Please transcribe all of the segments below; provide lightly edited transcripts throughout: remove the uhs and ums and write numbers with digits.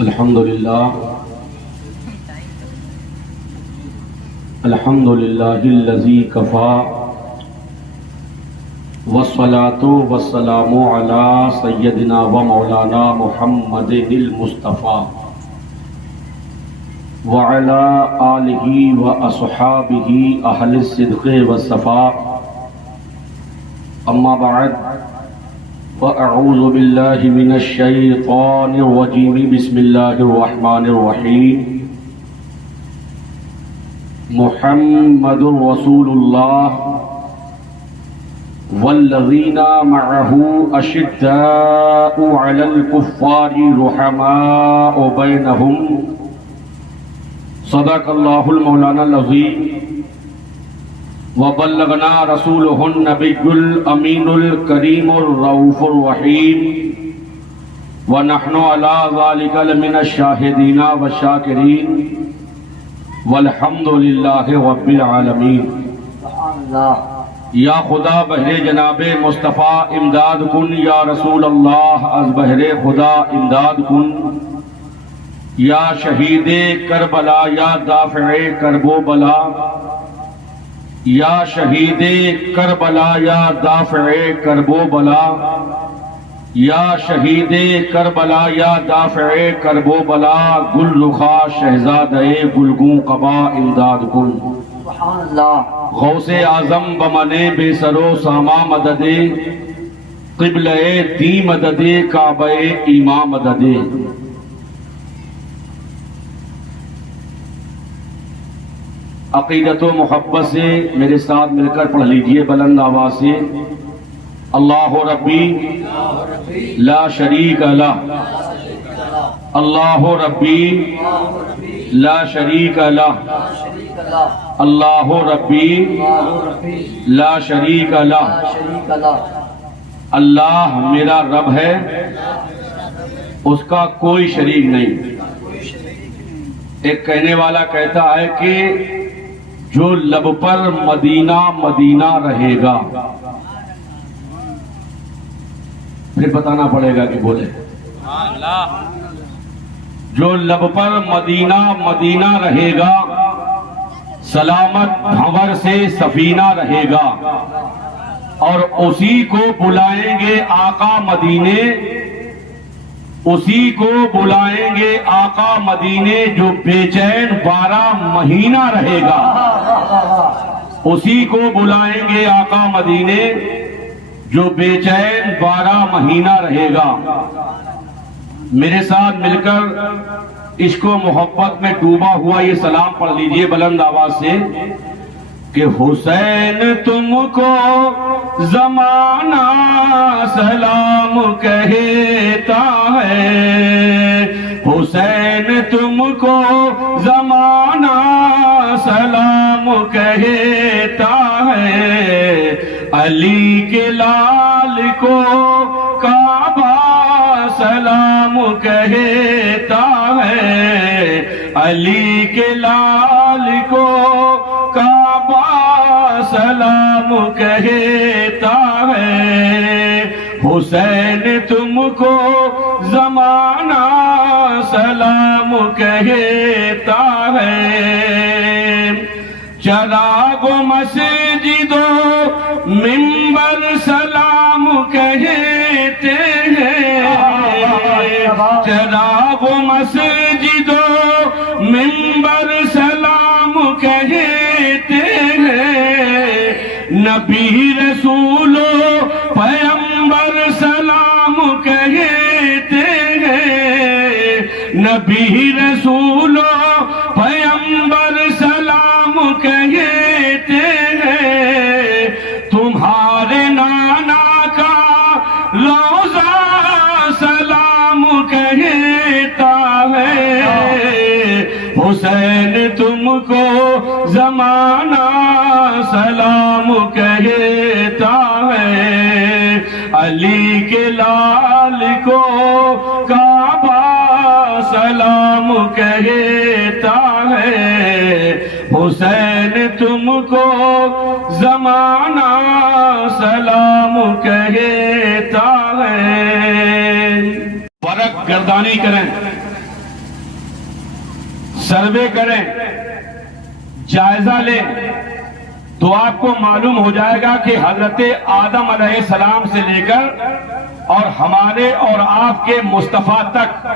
الحمدللہ الذی کفا والصلاة والسلام علی سیدنا و مولانا محمد المصطفیٰ وعلی آلہ و اصحابہ اہل الصدق والصفاء اما بعد فاعوذ باللہ من الشیطان الرجیم بسم اللہ الرحمن الرحیم محمد رسول اللہ والذین معه اشداء علی الکفار رحماء بینہم صدق اللہ المولانا العظیم وبلغنا رسولہ النبی الامین الکریم الرؤوف الرحیم ونحن علی ذلک لمن الشاہدین والشاکرین والحمد للہ رب العالمین۔ یا خدا بہر جناب مصطفیٰ امداد کن، یا رسول اللہ از بہر خدا امداد کن، یا شہید کربلا یا دافع کرب و بلا، یا شہید کربلا یا دافع کرب و بلا، یا شہید کربلا یا دافع کرب و بلا، گل رخا شہزادہ گلگوں قبا امداد کن۔ سبحان اللہ۔ غوث اعظم بمنے بے سرو ساما مدد، قبلہ دی مدد، کعبہ ایماں مدد۔ عقیدت و محبت سے میرے ساتھ مل کر پڑھ لیجئے بلند آواز سے، اللہ ربی لا شریک لہ، اللہ ربی لا شریک لہ، اللہ ربی لا شریک لہ۔ اللہ میرا رب ہے، اس کا کوئی شریک نہیں۔ ایک کہنے والا کہتا ہے کہ جو لب پر مدینہ مدینہ رہے گا، پھر بتانا پڑے گا کہ بولے، جو لب پر مدینہ مدینہ رہے گا، سلامت بھنور سے سفینہ رہے گا، اور اسی کو بلائیں گے آقا مدینے، اسی کو بلائیں گے آقا مدینے، جو بے چین 12 مہینہ رہے گا، اسی کو بلائیں گے آقا مدینے، جو بے چین 12 مہینہ رہے گا۔ میرے ساتھ مل کر عشق و محبت میں ڈوبا ہوا یہ سلام پڑھ لیجئے بلند آواز سے کہ حسین تم کو زمانہ سلام کہتا ہے، حسین تم کو زمانہ سلام کہتا ہے، علی کے لال کو کعبہ سلام کہتا ہے، علی کے لال کو کعبہ سلام کہتا ہے، حسین تم کو زمانہ سلام کہتا ہے، چراغ و مسجد و منبر سلام کہتے ہیں، چراغ و مسجد و منبر سلام کہتے ہیں، نبی رسول و پیغمبر سلام کہتے ہیں، نبی رسول و پیغمبر سلام کہتے ہیں، تمہارے نانا کا روضہ سلام کہتا ہے، حسین تم کو زمانہ سلام کہتا ہے، علی کے لال کو کعبہ سلام کہتا ہے، حسین تم کو زمانہ سلام کہتا ہے۔ ورق گردانی کریں سروے کریں، جائزہ لیں، تو آپ کو معلوم ہو جائے گا کہ حضرت آدم علیہ السلام سے لے کر اور ہمارے اور آپ کے مصطفیٰ تک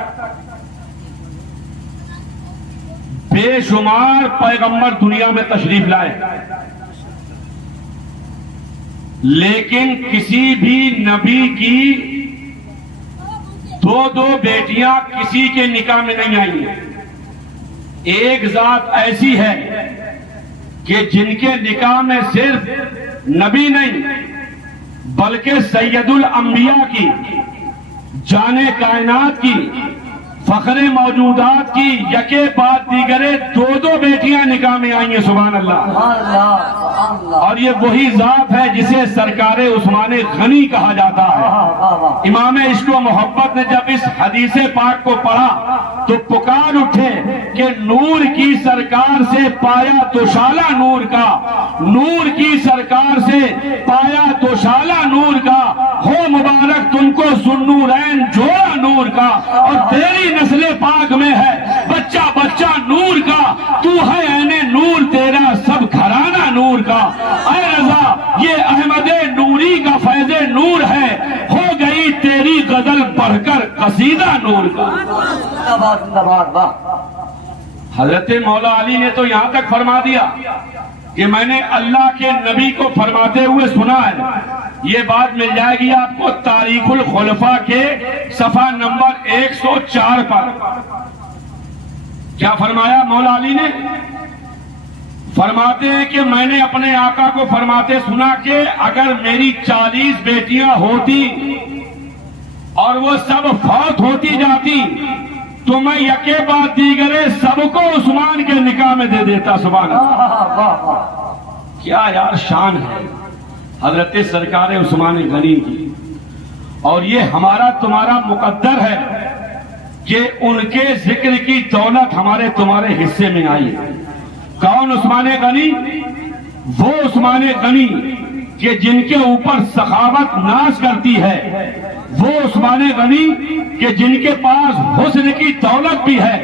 بے شمار پیغمبر دنیا میں تشریف لائے، لیکن کسی بھی نبی کی دو بیٹیاں کسی کے نکاح میں نہیں آئی ہیں۔ ایک ذات ایسی ہے کہ جن کے نکاح میں صرف نبی نہیں بلکہ سید الانبیاء کی، جان کائنات کی، فخر موجودات کی یکے بعد دیگرے دو بیٹیاں نکاح میں آئی ہیں۔ سبحان اللہ۔ اور یہ وہی ذات ہے جسے سرکار عثمان غنی کہا جاتا ہے۔ امام عشق و محبت نے جب اس حدیث پاک کو پڑھا تو پکار اٹھے کہ نور کی سرکار سے پایا دوشالہ نور کا، نور کی سرکار سے پایا دوشالہ نور کا، ہو مبارک تم کو ذوالنورین جوڑا نور کا، اور تیری نسل پاک میں ہے بچہ بچہ نور کا، تو ہے عین نور تیرا سب گھرانہ نور کا۔ اے رضا یہ احمد نوری کا فیض نور ہے، ہو گئی تیری غزل پڑھ کر قصیدہ نور کا۔ حضرت مولا علی نے تو یہاں تک فرما دیا کہ میں نے اللہ کے نبی کو فرماتے ہوئے سنا ہے۔ یہ بات مل جائے گی آپ کو تاریخ الخلفاء کے صفحہ نمبر 104 پر۔ کیا فرمایا مولا علی نے؟ فرماتے ہیں کہ میں نے اپنے آقا کو فرماتے سنا کہ اگر میری 40 بیٹیاں ہوتی اور وہ سب فوت ہوتی جاتی تو میں یکے بعد دیگرے سب کو عثمان کے نکاح میں دے دیتا۔ سبحان اللہ۔ کیا یار شان ہے حضرت سرکار عثمان غنی کی، اور یہ ہمارا تمہارا مقدر ہے کہ ان کے ذکر کی دولت ہمارے تمہارے حصے میں آئی ہے۔ کون عثمان غنی؟ وہ عثمان غنی کہ جن کے اوپر سخاوت ناز کرتی ہے، وہ عثمان غنی کہ جن کے پاس حسن کی دولت بھی ہے،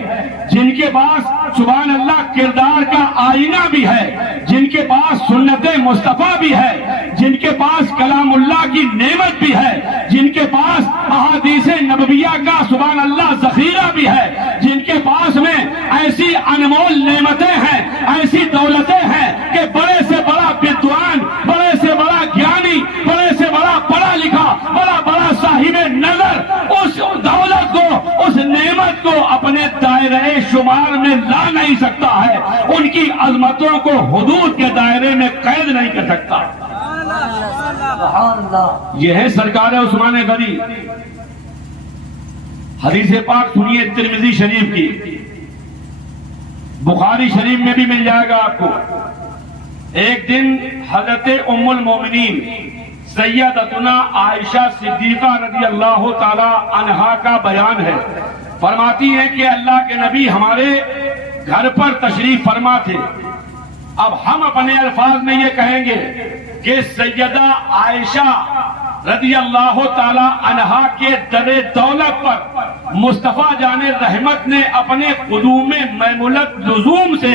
جن کے پاس سبحان اللہ کردار کا آئینہ بھی ہے، جن کے پاس سنت مصطفیٰ بھی ہے، جن کے پاس کلام اللہ کی نعمت بھی ہے، جن کے پاس احادیث نبویہ کا سبحان اللہ ذخیرہ بھی ہے، جن کے پاس میں ایسی انمول نعمتیں ہیں، ایسی دولتیں ہیں کہ بڑے سے بڑا ودوان، بڑے سے بڑا گیانی، بڑے سے بڑا پڑھا لکھا، بڑا صاحب نظر اس دولت کو، اس نعمت کو اپنے دائرہ شمار میں لا نہیں سکتا ہے، ان کی عظمتوں کو حدود کے دائرے میں قید نہیں کر سکتا۔ یہ ہے سرکار عثمان غنی۔ حدیث پاک سنیے ترمذی شریف کی، بخاری شریف میں بھی مل جائے گا آپ کو۔ ایک دن حضرت ام المومنین سیدتنا عائشہ صدیقہ رضی اللہ تعالی عنہا کا بیان ہے، فرماتی ہیں کہ اللہ کے نبی ہمارے گھر پر تشریف فرما تھے۔ اب ہم اپنے الفاظ میں یہ کہیں گے کہ سیدہ عائشہ رضی اللہ تعالی عنہا کے در دولت پر مصطفیٰ جان رحمت نے اپنے قدوم میمونت لزوم سے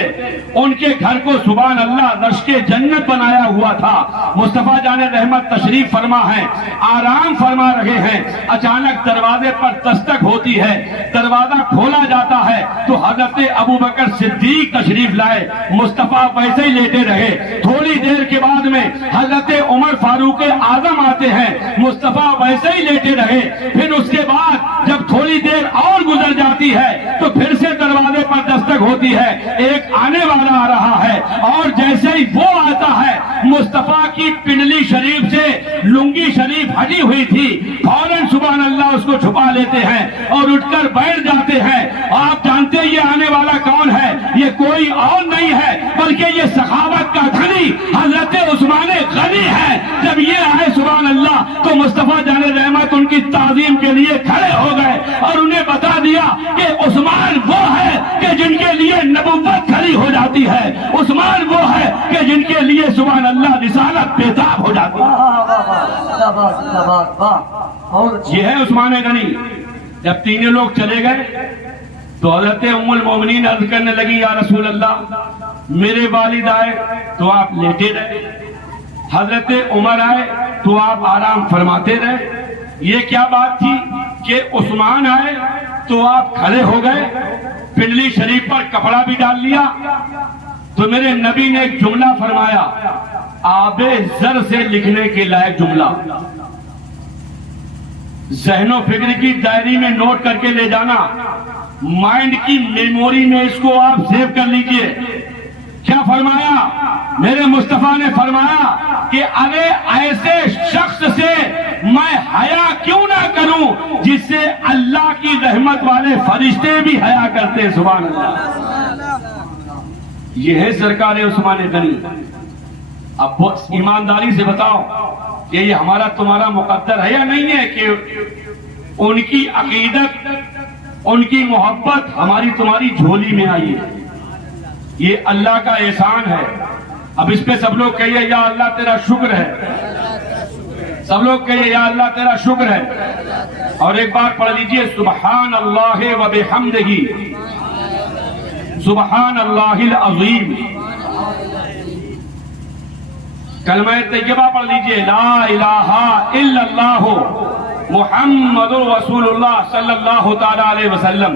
ان کے گھر کو سبحان اللہ رشک جنت بنایا ہوا تھا۔ مصطفیٰ جان رحمت تشریف فرما ہے، آرام فرما رہے ہیں، اچانک دروازے پر دستک ہوتی ہے، دروازہ کھولا جاتا ہے تو حضرت ابوبکر صدیق تشریف لائے۔ مصطفیٰ ویسے ہی لیٹے رہے، تھوڑی دیر کے بعد میں حضرت عمر فاروق اعظم آتے ہیں، مصطفیٰ ویسے ہی لیٹے رہے۔ پھر اس کے بعد جب تھوڑی دیر اور گزر جاتی ہے تو پھر سے دروازے پر دستک ہوتی ہے، ایک آنے والا آ رہا ہے، اور جیسے ہی وہ آتا ہے مصطفیٰ کی پنڈلی شریف سے لنگی شریف ہٹی ہوئی تھی، فوراً سبحان اللہ اس کو چھپا لیتے ہیں اور اٹھ کر بیٹھ جاتے ہیں۔ آپ جانتے ہیں یہ آنے والا کون ہے؟ یہ کوئی اور نہیں ہے بلکہ یہ سخاوت کا دھنی حضرت عثمان غنی ہے۔ جب یہ آئے سبحان اللہ تو مصطفیٰ جان رحمت ان کی تعظیم کے لیے کھڑے ہو گئے اور انہیں بتا دیا کہ عثمان وہ ہے کہ جن کے لیے نبوت کھڑی ہو جاتی ہے، عثمان وہ ہے کہ جن کے لیے سبحان اللہ رسالت بےتاب ہو جاتی ہے۔ یہ ہے عثمان غنی۔ جب تینوں لوگ چلے گئے تو حضرت ام المومنین عرض کرنے لگی یا رسول اللہ میرے والد آئے تو آپ لیٹے رہے، حضرت عمر آئے تو آپ آرام فرماتے رہے، یہ کیا بات تھی کہ عثمان آئے تو آپ کھڑے ہو گئے، پنڈلی شریف پر کپڑا بھی ڈال لیا؟ تو میرے نبی نے ایک جملہ فرمایا، آب زر سے لکھنے کے لائق جملہ، ذہن و فکر کی ڈائری میں نوٹ کر کے لے جانا، مائنڈ کی میموری میں اس کو آپ سیو کر لیجئے۔ کیا فرمایا؟ میرے مصطفیٰ نے فرمایا کہ ارے ایسے شخص سے میں حیا کیوں نہ کروں جس سے اللہ کی رحمت والے فرشتے بھی حیا کرتے ہیں، سبحان اللہ۔ یہ ہے سرکار عثمان غنی۔ اب ایمانداری سے بتاؤ کہ یہ ہمارا تمہارا مقدر ہے یا نہیں ہے کہ ان کی عقیدت، ان کی محبت ہماری تمہاری جھولی میں آئی ہے؟ یہ اللہ کا احسان ہے۔ اب اس پہ سب لوگ کہیے یا اللہ تیرا شکر ہے، سب لوگ کہیے یا اللہ تیرا شکر ہے، اور ایک بار پڑھ لیجئے سبحان اللہ و بحمدہ سبحان اللہ العظیم۔ کلمہ طیبہ پڑھ لیجئے لا الہ الا اللہ محمد رسول اللہ صلی اللہ تعالی علیہ وسلم۔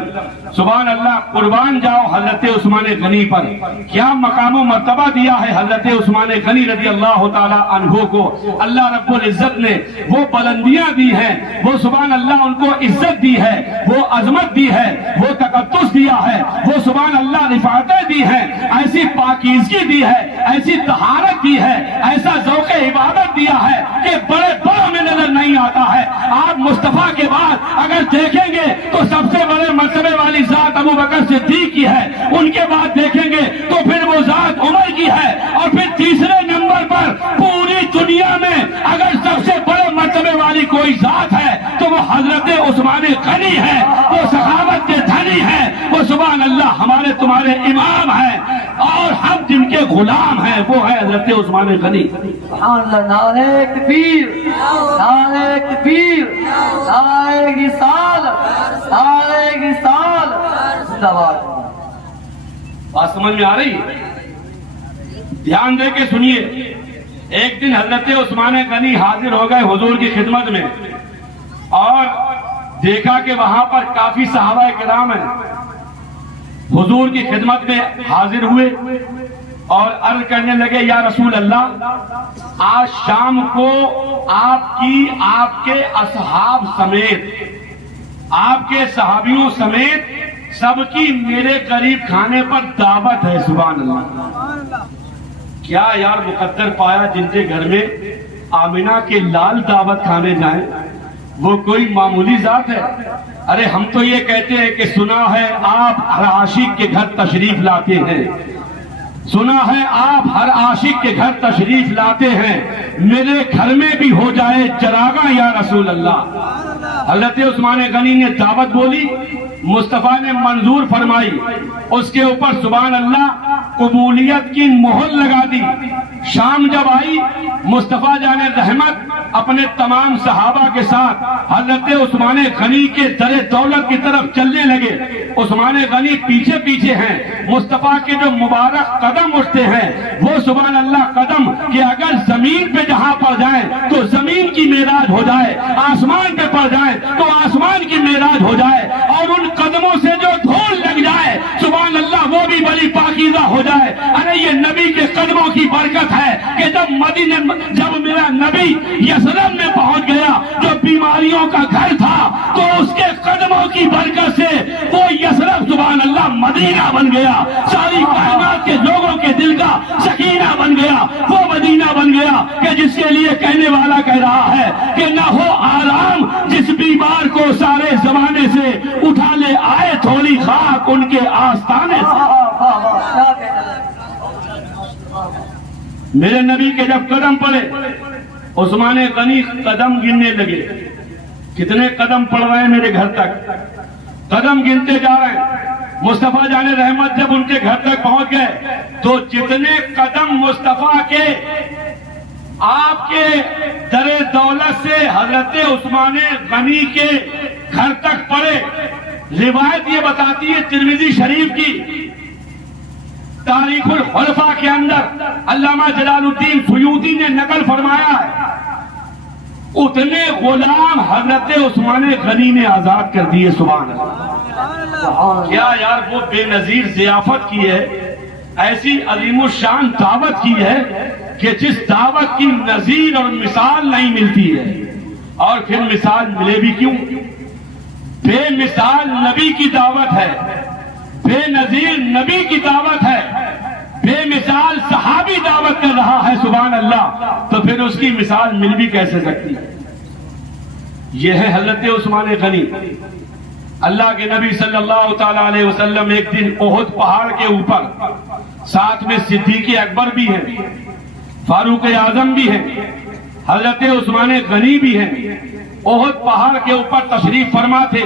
سبحان اللہ، قربان جاؤ حضرت عثمان غنی پر، کیا مقام و مرتبہ دیا ہے حضرت عثمان غنی رضی اللہ تعالی عنہ کو اللہ رب العزت نے، وہ بلندیاں دی ہیں، وہ سبحان اللہ ان کو عزت دی ہے، وہ عظمت دی ہے، وہ تقدس دیا ہے، وہ سبحان اللہ رفعتیں دی ہیں، ایسی پاکیزگی دی ہے، ایسی طہارت دی ہے، ایسا ذوق عبادت دیا ہے کہ بڑے بڑوں میں نظر نہیں آتا ہے۔ آپ مصطفیٰ کے بعد اگر دیکھیں گے تو سب سے بڑے مرتبے والی ذات ابو بکر صدیق کی ہے، ان کے بعد دیکھیں گے تو پھر وہ ذات عمر کی ہے، اور پھر تیسرے نمبر پر پوری دنیا میں اگر سب سے بڑے مرتبے والی کوئی ذات ہے تو وہ حضرت عثمان غنی ہے، وہ سخاوت کے دھنی ہے، وہ سبحان اللہ ہمارے تمہارے امام ہیں، اور ہم جن کے غلام ہیں وہ ہے حضرت عثمان غنی۔ سبحان اللہ، نعرہ تکبیر، نعرہ تکبیر، نعرہ رسالت، نعرہ رسالت، زندہ باد۔ بات سمجھ میں آ رہی ہے؟ دھیان دے کے سنیے۔ ایک دن حضرت عثمان غنی حاضر ہو گئے حضور کی خدمت میں، اور دیکھا کہ وہاں پر کافی صحابہ کرام ہیں، حضور کی خدمت میں حاضر ہوئے اور عرض کرنے لگے یا رسول اللہ آج شام کو آپ کے اصحاب سمیت، آپ کے صحابیوں سمیت سب کی میرے قریب کھانے پر دعوت ہے۔ سبحان اللہ، کیا یار مقدر پایا جن کے گھر میں آمنہ کے لال دعوت کھانے جائیں، وہ کوئی معمولی ذات ہے؟ ارے ہم تو یہ کہتے ہیں کہ سنا ہے آپ ہر عاشق کے گھر تشریف لاتے ہیں، سنا ہے آپ ہر عاشق کے گھر تشریف لاتے ہیں، میرے گھر میں بھی ہو جائے چراغاں یا رسول اللہ۔ حضرت عثمان غنی نے دعوت بولی، مصطفیٰ نے منظور فرمائی، اس کے اوپر سبحان اللہ قبولیت کی مہر لگا دی۔ شام جب آئی، مصطفیٰ جان رحمت اپنے تمام صحابہ کے ساتھ حضرت عثمان غنی کے در دولت کی طرف چلنے لگے۔ عثمان غنی پیچھے پیچھے ہیں، مصطفیٰ کے جو مبارک قدم اٹھتے ہیں وہ سبحان اللہ قدم کہ اگر زمین پہ جہاں پڑ جائیں تو زمین کی معراج ہو جائے، آسمان پہ پڑ جائیں تو آسمان کی معراج ہو جائے، اور ان قدموں سے جو دھول لگ جائے سبحان اللہ وہ بھی بڑی پاکیزہ ہو جائے۔ ارے یہ نبی کے قدموں کی برکت ہے کہ جب میرا نبی یثرب میں پہنچ گیا جو بیماریوں کا گھر تھا، تو اس کے قدموں کی برکت سے وہ یثرب سبحان اللہ مدینہ بن گیا، ساری کائنات کے لوگوں کے دل کا سکینہ بن گیا، وہ مدینہ بن گیا کہ جس کے لیے کہنے والا کہہ رہا ہے کہ نہ ہو آرام جس بیمار کو سارے زمانے سے اٹھا لے آئے تھوڑی خاک ان کے آستانے سے۔ میرے نبی کے جب قدم پڑے، عثمان غنی قدم گننے لگے، کتنے قدم پڑ رہے ہیں میرے گھر تک، قدم گنتے جا رہے ہیں۔ مصطفیٰ جان رحمت جب ان کے گھر تک پہنچ گئے تو جتنے قدم مصطفیٰ کے آپ کے در دولت سے حضرت عثمان غنی کے گھر تک پڑے، روایت یہ بتاتی ہے ترمذی شریف کی تاریخ الخلفاء کے اندر علامہ جلال الدین سیوطی نے نقل فرمایا ہے، اتنے غلام حضرت عثمان غنی نے آزاد کر دیے. سبحان اللہ. کیا یار وہ بے نظیر ضیافت کی ہے، ایسی عظیم الشان دعوت کی ہے کہ جس دعوت کی نظیر اور مثال نہیں ملتی ہے. اور پھر مثال ملے بھی کیوں؟ بے مثال نبی کی دعوت ہے، بے نظیر نبی کی دعوت ہے، بے مثال صحابی دعوت کر رہا ہے. سبحان اللہ. تو پھر اس کی مثال مل بھی کیسے سکتی؟ یہ ہے حضرت عثمان غنی. اللہ کے نبی صلی اللہ تعالی علیہ وسلم ایک دن احد پہاڑ کے اوپر، ساتھ میں صدیق اکبر بھی ہیں، فاروق اعظم بھی ہیں، حضرت عثمان غنی بھی ہیں، احد پہاڑ کے اوپر تشریف فرما تھے.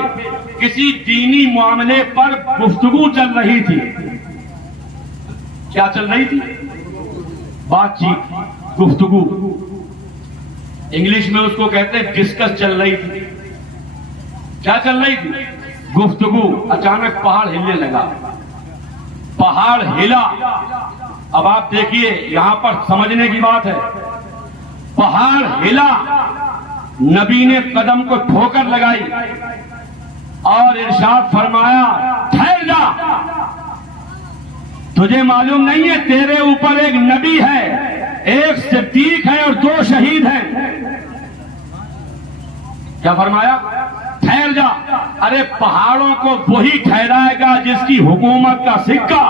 کسی دینی معاملے پر گفتگو چل رہی تھی. کیا چل رہی تھی؟ بات چیت، گفتگو. انگلش میں اس کو کہتے ہیں ڈسکس چل رہی تھی. کیا چل رہی تھی؟ گفتگو. اچانک پہاڑ ہلنے لگا. پہاڑ ہلا. اب آپ دیکھیے یہاں پر سمجھنے کی بات ہے. پہاڑ ہلا، نبی نے قدم کو ٹھوکر لگائی اور ارشاد فرمایا ٹھہر جا. تجھے معلوم نہیں ہے تیرے اوپر ایک نبی ہے، ایک صدیق ہے اور 2 شہید ہیں. کیا فرمایا؟ ٹھہر جا. ارے پہاڑوں کو وہی ٹھہرائے گا جس کی حکومت کا سکہ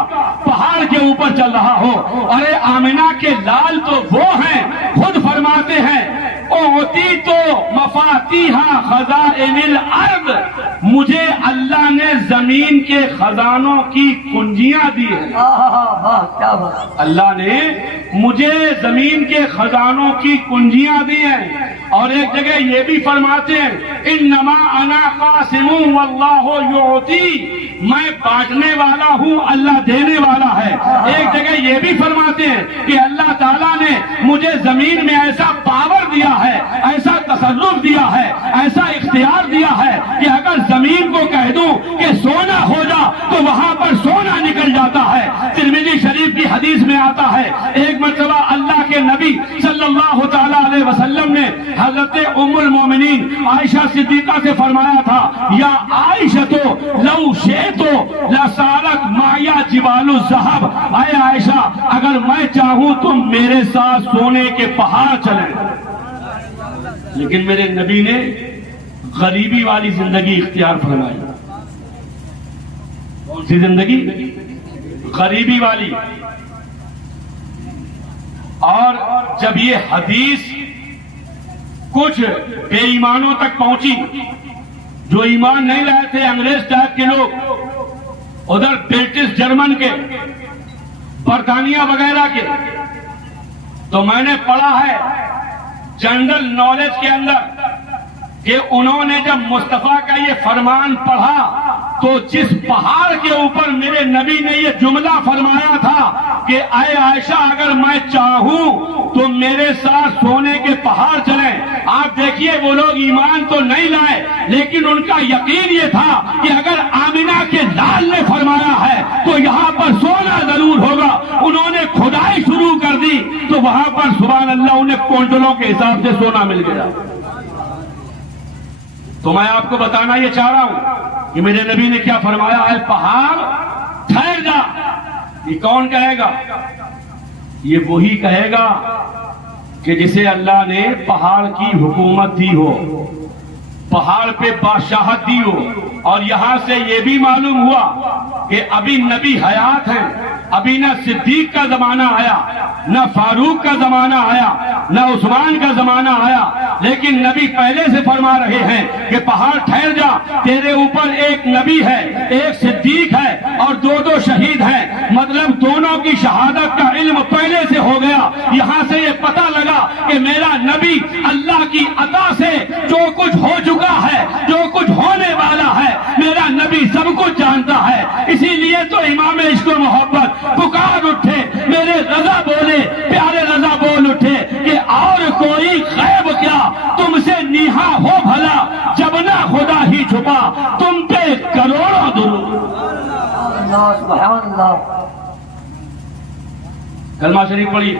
پہاڑ کے اوپر چل رہا ہو. ارے آمنہ کے لال تو وہ ہیں، خود فرماتے ہیں اوتی تو مفاتیحا خزائن الارض، مجھے اللہ نے زمین کے خزانوں کی کنجیاں دی ہیں. اللہ نے مجھے زمین کے خزانوں کی کنجیاں دی ہیں. اور ایک جگہ یہ بھی فرماتے ہیں انما انا قاسم واللہ یعطی، میں بانٹنے والا ہوں، اللہ دینے والا ہے. ایک جگہ یہ بھی فرماتے ہیں کہ اللہ تعالیٰ نے مجھے زمین میں ایسا پاور دیا ہے، ایسا تصرف دیا ہے، ایسا اختیار دیا ہے کہ اگر زمین کو کہہ دوں کہ سونا ہو جا تو وہاں پر سونا نکل جاتا ہے. ترمذی شریف کی حدیث میں آتا ہے ایک مرتبہ اللہ کے نبی صلی اللہ تعالی علیہ وسلم نے حضرت ام المومنین عائشہ صدیقہ سے فرمایا تھا یا عائشہ تو لو شئتو لسارت معیا جبال الذہب، اے عائشہ اگر میں چاہوں تو میرے ساتھ سونے کے پہاڑ چلیں. لیکن میرے نبی نے غریبی والی زندگی اختیار فرمائی. کون سی زندگی؟ غریبی والی. اور جب یہ حدیث کچھ بے ایمانوں تک پہنچی، جو ایمان نہیں لائے تھے، انگریز ٹائپ کے لوگ، ادھر برٹش جرمن کے، برطانیہ وغیرہ کے، تو میں نے پڑھا ہے جنرل نالج کے اندر کہ انہوں نے جب مصطفیٰ کا یہ فرمان پڑھا تو جس پہاڑ کے اوپر میرے نبی نے یہ جملہ فرمایا تھا کہ اے عائشہ اگر میں چاہوں تو میرے ساتھ سونے کے پہاڑ چلیں. آپ دیکھیے وہ لوگ ایمان تو نہیں لائے لیکن ان کا یقین یہ تھا کہ اگر آمنہ کے لال نے فرمایا ہے تو یہاں پر سونا ضرور ہوگا. انہوں نے کھدائی شروع کر دی تو وہاں پر سبحان اللہ انہیں کونٹلوں کے حساب سے سونا مل گیا. تو میں آپ کو بتانا یہ چاہ رہا ہوں کہ میرے نبی نے کیا فرمایا ہے، پہاڑ ٹھہر جا. یہ کون کہے گا؟ یہ وہی کہے گا کہ جسے اللہ نے پہاڑ کی حکومت دی ہو، پہاڑ پہ بادشاہت دی ہو. اور یہاں سے یہ بھی معلوم ہوا کہ ابھی نبی حیات ہیں، ابھی نہ صدیق کا زمانہ آیا، نہ فاروق کا زمانہ آیا، نہ عثمان کا زمانہ آیا، لیکن نبی پہلے سے فرما رہے ہیں کہ پہاڑ ٹھہر جا، تیرے اوپر ایک نبی ہے، ایک صدیق ہے اور 2 شہید ہیں. مطلب دونوں کی شہادت کا علم پہلے سے ہو گیا. یہاں سے یہ پتہ لگا کہ میرا نبی اللہ کی عطا سے جو کچھ ہو چکا ہے، جو کچھ ہونے والا ہے، میرا نبی سب کچھ جانتا ہے. اسی لیے تو امام عشق و محبت پکار اٹھے، میرے رضا بولے، پیارے رضا بول اٹھے کہ اور کوئی غیب کیا تم سے نیہا ہو بھلا، جب نہ خدا ہی چھپا تم پہ کروڑ سبحان اللہ کلمہ شریف پڑھیے.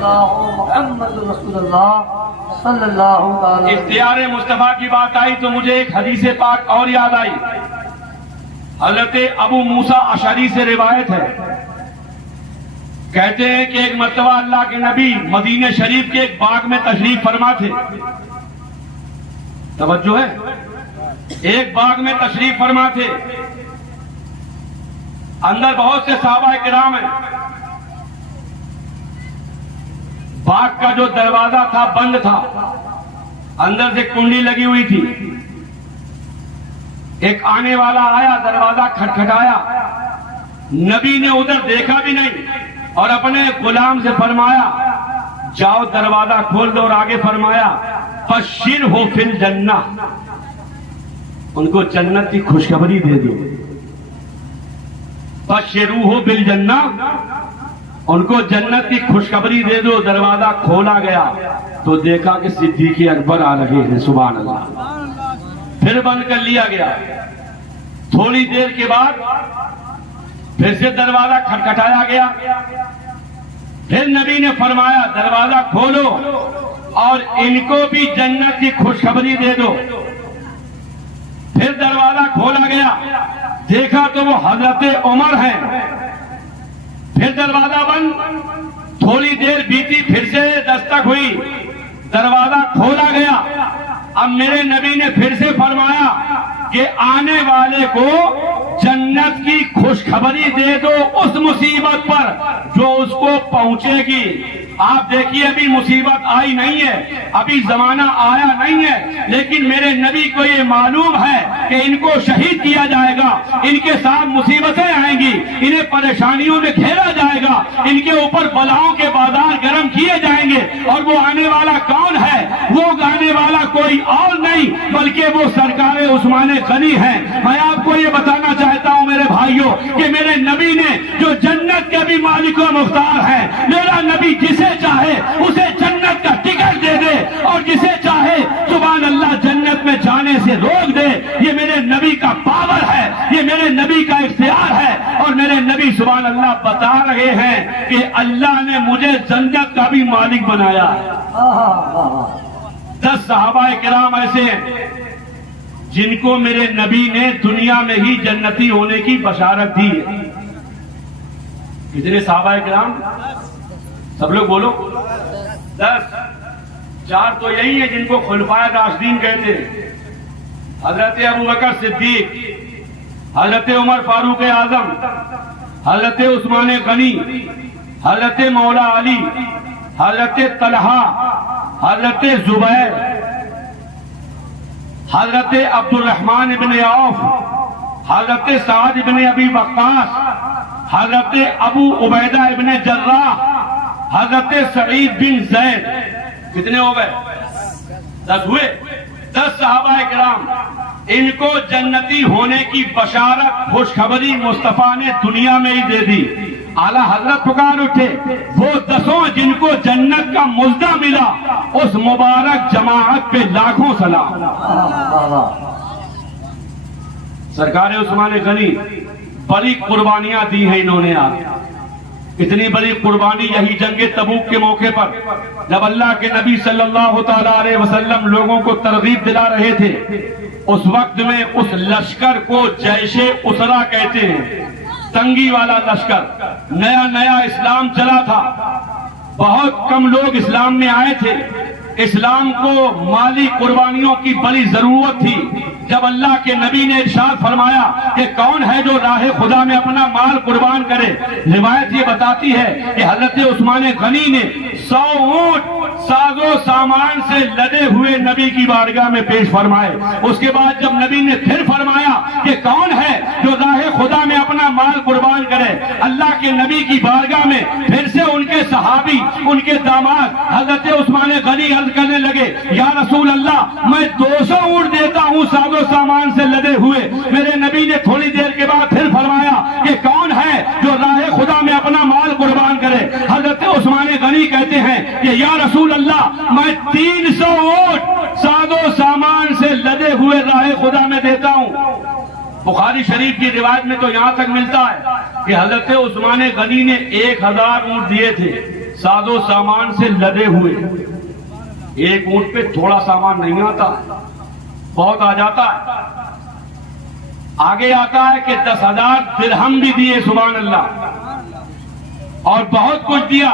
محمد رسول اللہ صلی اللہ علیہ اختیار مصطفیٰ کی بات آئی تو مجھے ایک حدیث پاک اور یاد آئی. حضرت ابو موسیٰ اشعری سے روایت ہے، کہتے ہیں کہ ایک مرتبہ اللہ کے نبی مدینہ شریف کے ایک باغ میں تشریف فرما تھے. توجہ ہے، ایک باغ میں تشریف فرما تھے. اندر بہت سے صحابہ کرام ہیں. باغ کا جو دروازہ تھا بند تھا، اندر سے کنڈی لگی ہوئی تھی. ایک آنے والا آیا، دروازہ کھٹکھٹایا. نبی نے ادھر دیکھا بھی نہیں اور اپنے غلام سے فرمایا جاؤ دروازہ کھول دو، اور آگے فرمایا بشرہ فی الجنہ، ان کو جنت کی خوشخبری دے دو. بشروہ بالجنہ، ان کو جنت کی خوشخبری دے دو. دروازہ کھولا گیا تو دیکھا کہ صدیق اکبر آ رہے ہیں. سبحان اللہ. پھر بند کر لیا گیا. تھوڑی دیر کے بعد پھر سے دروازہ کھٹکھٹایا گیا. پھر نبی نے فرمایا دروازہ کھولو اور ان کو بھی جنت کی خوشخبری دے دو. پھر دروازہ کھولا گیا، دیکھا تو وہ حضرت عمر ہیں. پھر دروازہ بند. تھوڑی دیر بیتی، پھر سے دستک ہوئی، دروازہ کھولا گیا. اب میرے نبی نے پھر سے فرمایا کہ آنے والے کو جنت کی خوشخبری دے دو اس مصیبت پر جو اس کو پہنچے گی. آپ دیکھیے ابھی مصیبت آئی نہیں ہے، ابھی زمانہ آیا نہیں ہے، لیکن میرے نبی کو یہ معلوم ہے کہ ان کو شہید کیا جائے گا، ان کے ساتھ مصیبتیں آئیں گی، انہیں پریشانیوں میں گھیرا جائے گا، ان کے اوپر بلاؤں کے بازار گرم کیے جائیں گے. اور وہ آنے والا کون ہے؟ وہ آنے والا کوئی اور نہیں بلکہ وہ سرکار عثمان غنی ہیں. میں آپ کو یہ بتانا چاہتا ہوں میرے بھائیوں کہ میرے نبی نے جو جنت کے بھی مالک و مختار ہے، میرا نبی جسے چاہے اسے جنت کا ٹکٹ دے دے اور جسے چاہے سبحان اللہ جنت میں جانے سے روک دے. یہ میرے نبی کا پاور ہے، یہ میرے نبی کا اختیار ہے. اور میرے نبی سبحان اللہ بتا رہے ہیں کہ اللہ نے مجھے جنت کا بھی مالک بنایا ہے. 10 صحابہ کرام ایسے ہیں جن کو میرے نبی نے دنیا میں ہی جنتی ہونے کی بشارت دی ہے. کتنے صحابہ کرام؟ سب لوگ بولو. 10. 4 تو یہی ہیں جن کو خلفائے راشدین کہتے ہیں. حضرت ابوبکر صدیق، حضرت عمر فاروق اعظم، حضرت عثمان غنی، حضرت مولا علی، حضرت طلحہ، حضرت زبیر، حضرت عبد الرحمن ابن عوف، حضرت سعد ابن ابی وقاص، حضرت ابو عبیدہ ابن جراح، حضرت سعید بن زید. کتنے ہو گئے؟ 10 ہوئے. 10 صحابہ کرام، ان کو جنتی ہونے کی بشارت خوشخبری مصطفیٰ نے دنیا میں ہی دے دی. اعلیٰ حضرت پکار اٹھے وہ 10 جن کو جنت کا مژدہ ملا، اس مبارک جماعت پہ لاکھوں سلام. سرکار عثمان غنی بڑی قربانیاں دی ہیں انہوں نے. اتنی بڑی قربانی یہی جنگ تبوک کے موقع پر جب اللہ کے نبی صلی اللہ تعالیٰ علیہ وسلم لوگوں کو ترغیب دلا رہے تھے، اس وقت میں اس لشکر کو جیش اسرا کہتے ہیں. تنگی والا لشکر، نیا نیا اسلام چلا تھا، بہت کم لوگ اسلام میں آئے تھے. اسلام کو مالی قربانیوں کی بڑی ضرورت تھی. جب اللہ کے نبی نے ارشاد فرمایا کہ کون ہے جو راہ خدا میں اپنا مال قربان کرے، روایت یہ بتاتی ہے کہ حضرت عثمان غنی نے 100 اونٹ ساز و سامان سے لدے ہوئے نبی کی بارگاہ میں پیش فرمائے. اس کے بعد جب نبی نے پھر فرمایا کہ کون ہے جو راہ خدا میں اپنا مال قربان کرے، اللہ کے نبی کی بارگاہ میں پھر سے ان کے صحابی، ان کے داماد حضرت عثمان غنی عرض کرنے لگے یا رسول اللہ میں 200 اونٹ دیتا ہوں ساز و سامان سے لدے ہوئے. میرے نبی نے تھوڑی دیر کے بعد پھر فرمایا کہ کون ہے جو راہ خدا میں اپنا مال قربان کرے. حضرت عثمان غنی کہتے ہیں کہ یا رسول اللہ میں 300 اونٹ ساز و سامان سے لدے ہوئے راہ خدا میں دیتا ہوں. بخاری شریف کی روایت میں تو یہاں تک ملتا ہے کہ حضرت عثمان غنی نے 1000 اونٹ دیے تھے، ساز و سامان سے لدے ہوئے. ایک اونٹ پہ تھوڑا سامان نہیں آتا، بہت آ جاتا ہے. آگے آتا ہے کہ 10,000 درہم بھی دیے، سبحان اللہ، اور بہت کچھ دیا.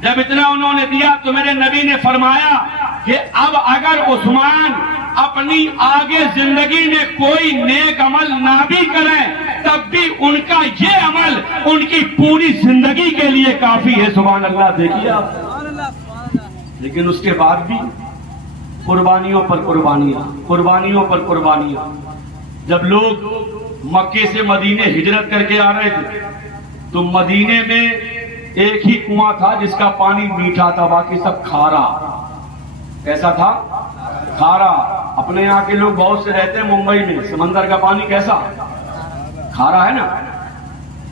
جب اتنا انہوں نے دیا تو میرے نبی نے فرمایا کہ اب اگر عثمان اپنی آگے زندگی میں کوئی نیک عمل نہ بھی کریں تب بھی ان کا یہ عمل ان کی پوری زندگی کے لیے کافی ہے. سبحان اللہ. دیکھیے آپ، لیکن اس کے بعد بھی قربانیوں پر قربانیاں، قربانیوں پر قربانیاں. جب لوگ مکے سے مدینے ہجرت کر کے آ رہے تھے تو مدینے میں ایک ہی کنواں تھا جس کا پانی میٹھا تھا، باقی سب کھارا. کیسا تھا؟ کھارا. اپنے یہاں کے لوگ بہت سے رہتے ہیں ممبئی میں، سمندر کا پانی کیسا؟ کھارا ہے نا.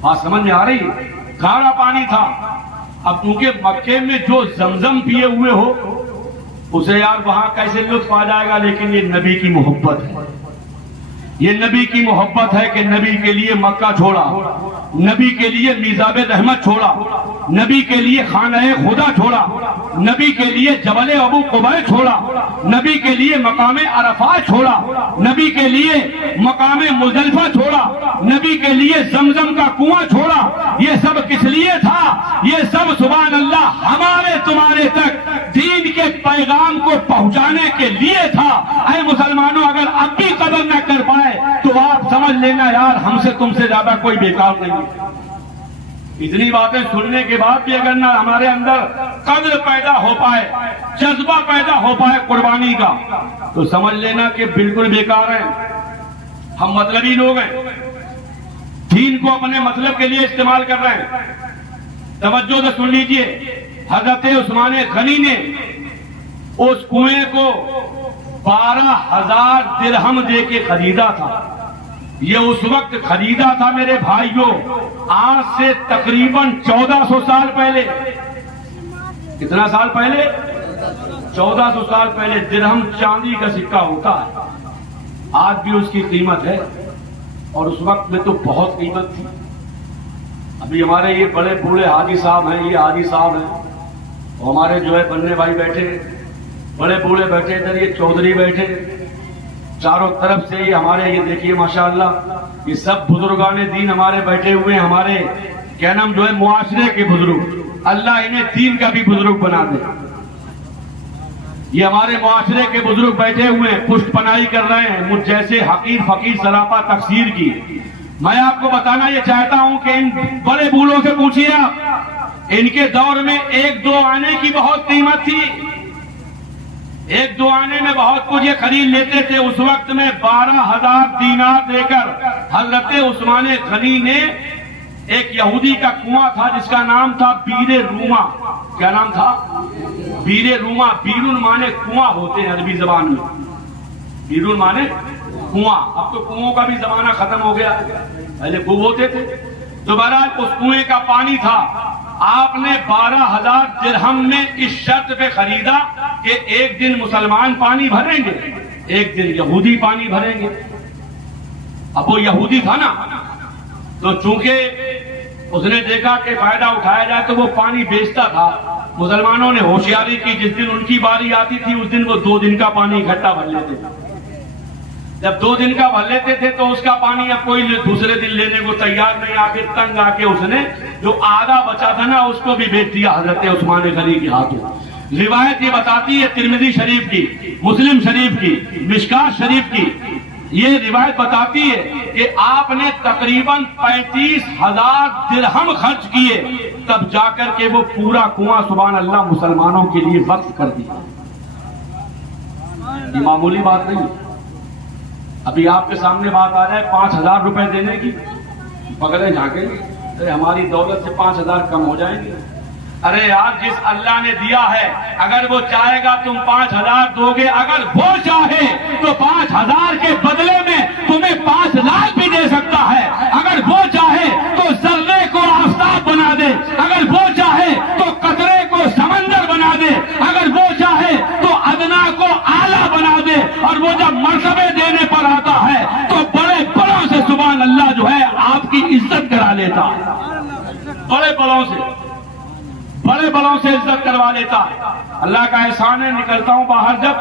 بات سمجھ میں آ رہی ہے؟ کھارا پانی تھا. اب کیونکہ مکے میں جو زمزم پیے ہوئے ہو اسے یار وہاں کیسے لطف آ جائے گا، لیکن یہ نبی کی محبت ہے. یہ نبی کی محبت ہے کہ نبی کے لیے مکہ چھوڑا، نبی کے لیے میزاب رحمت چھوڑا، نبی کے لیے خانہ خدا چھوڑا، نبی کے لیے جبل ابو قبیس چھوڑا، نبی کے لیے مقام عرفات چھوڑا، نبی کے لیے مقام مزدلفہ چھوڑا، نبی کے لیے زمزم کا کنواں چھوڑا. یہ سب کس لیے تھا؟ یہ سب سبحان اللہ ہمارے تمہارے تک دین کے پیغام کو پہنچانے کے لیے تھا. اے مسلمانوں، اگر اب بھی قدر نہ کر پائے تو آپ سمجھ لینا یار ہم سے تم سے زیادہ کوئی بیکار نہیں. اتنی باتیں سننے کے بعد بھی اگر نہ ہمارے اندر قدر پیدا ہو پائے، جذبہ پیدا ہو پائے قربانی کا، تو سمجھ لینا کہ بالکل بیکار ہیں. ہم مطلبی لوگ ہیں، دین کو اپنے مطلب کے لیے استعمال کر رہے ہیں. توجہ سے سن لیجئے، حضرت عثمان غنی نے اس کنویں کو 12,000 درہم دے کے خریدا تھا. یہ اس وقت خریدا تھا میرے بھائیوں، آج سے تقریباً 1400 سال پہلے. کتنا سال پہلے؟ 1400 سال پہلے. درہم چاندی کا سکہ ہوتا ہے، آج بھی اس کی قیمت ہے اور اس وقت میں تو بہت قیمت تھی. ابھی ہمارے یہ بڑے بوڑھے حاجی صاحب ہیں، یہ حاجی صاحب ہیں، اور ہمارے جو ہے بننے بھائی بیٹھے، بڑے بوڑھے بیٹھے، ادھر یہ چودھری بیٹھے، چاروں طرف سے یہ ہمارے، یہ دیکھیے ماشاءاللہ یہ سب بزرگان دین ہمارے بیٹھے ہوئے ہیں. ہمارے کیا نام جو ہے معاشرے کے بزرگ، اللہ انہیں دین کا بھی بزرگ بنا دے. یہ ہمارے معاشرے کے بزرگ بیٹھے ہوئے ہیں، پشت پناہی کر رہے ہیں مجھ جیسے حقیر فقیر سراپا تقصیر کی. میں آپ کو بتانا یہ چاہتا ہوں کہ ان بڑے بوڑھوں سے پوچھیے آپ، ان کے دور میں 1-2 آنے کی بہت قیمت تھی. 1-2 آنے میں بہت کچھ یہ خرید لیتے تھے. اس وقت میں 12,000 دینار دے کر حضرت عثمان غنی نے ایک یہودی کا کنواں تھا جس کا نام تھا بیر روما. کیا نام تھا؟ بیر روما. بیرون مانے کنواں ہوتے ہیں عربی زبان میں، بیرون مانے کنواں. اب تو کنووں کا بھی زمانہ ختم ہو گیا، پہلے کنویں ہوتے تھے. تو بہرحال اس کنویں کا پانی تھا. آپ نے 12,000 درہم میں اس شرط پہ خریدا کہ ایک دن مسلمان پانی بھریں گے، ایک دن یہودی پانی بھریں گے. اب وہ یہودی تھا نا، تو چونکہ اس نے دیکھا کہ فائدہ اٹھایا جائے تو وہ پانی بیچتا تھا. مسلمانوں نے ہوشیاری کی، جس دن ان کی باری آتی تھی اس دن وہ 2 دن کا پانی اکٹھا بھر لیتے تھے. جب 2 دن کا بھر لیتے تھے تو اس کا پانی اب کوئی دوسرے دن لینے کو تیار نہیں. آ کے تنگ آ کے اس نے جو آدھا بچا تھا نا اس کو بھی بیچ دیا حضرت عثمان غنی کے ہاتھوں. روایت یہ بتاتی ہے ترمذی شریف کی، مسلم شریف کی، مشکات شریف کی، یہ روایت بتاتی ہے کہ آپ نے تقریباً 35,000 درہم خرچ کیے تب جا کر کے وہ پورا کنواں سبحان اللہ مسلمانوں کے لیے وقف کر دیا. یہ معمولی بات نہیں. ابھی آپ کے سامنے بات آ جائے 5,000 روپے دینے کی، پکڑے جھانکیں گے، ارے ہماری دولت سے 5,000 کم ہو جائیں گے. ارے یار جس اللہ نے دیا ہے اگر وہ چاہے گا تم 5,000 دو گے، اگر وہ چاہے تو 5,000 کے بدلے میں تمہیں 5 لاکھ بھی دے سکتا ہے. اگر وہ چاہے تو ذرے کو آفتاب بنا دے، اگر وہ چاہے تو قطرے کو سمندر بنا دے، اگر وہ چاہے تو ادنا کو اعلیٰ بنا دے. اور وہ جب مرتبے دینے پر آتا ہے تو بڑے بڑوں سے سبحان اللہ جو ہے آپ کی عزت کرا لیتا ہے، بڑے بڑوں سے عزت کروا لیتا ہے۔ اللہ کا احسان ہے، نکلتا ہوں باہر جب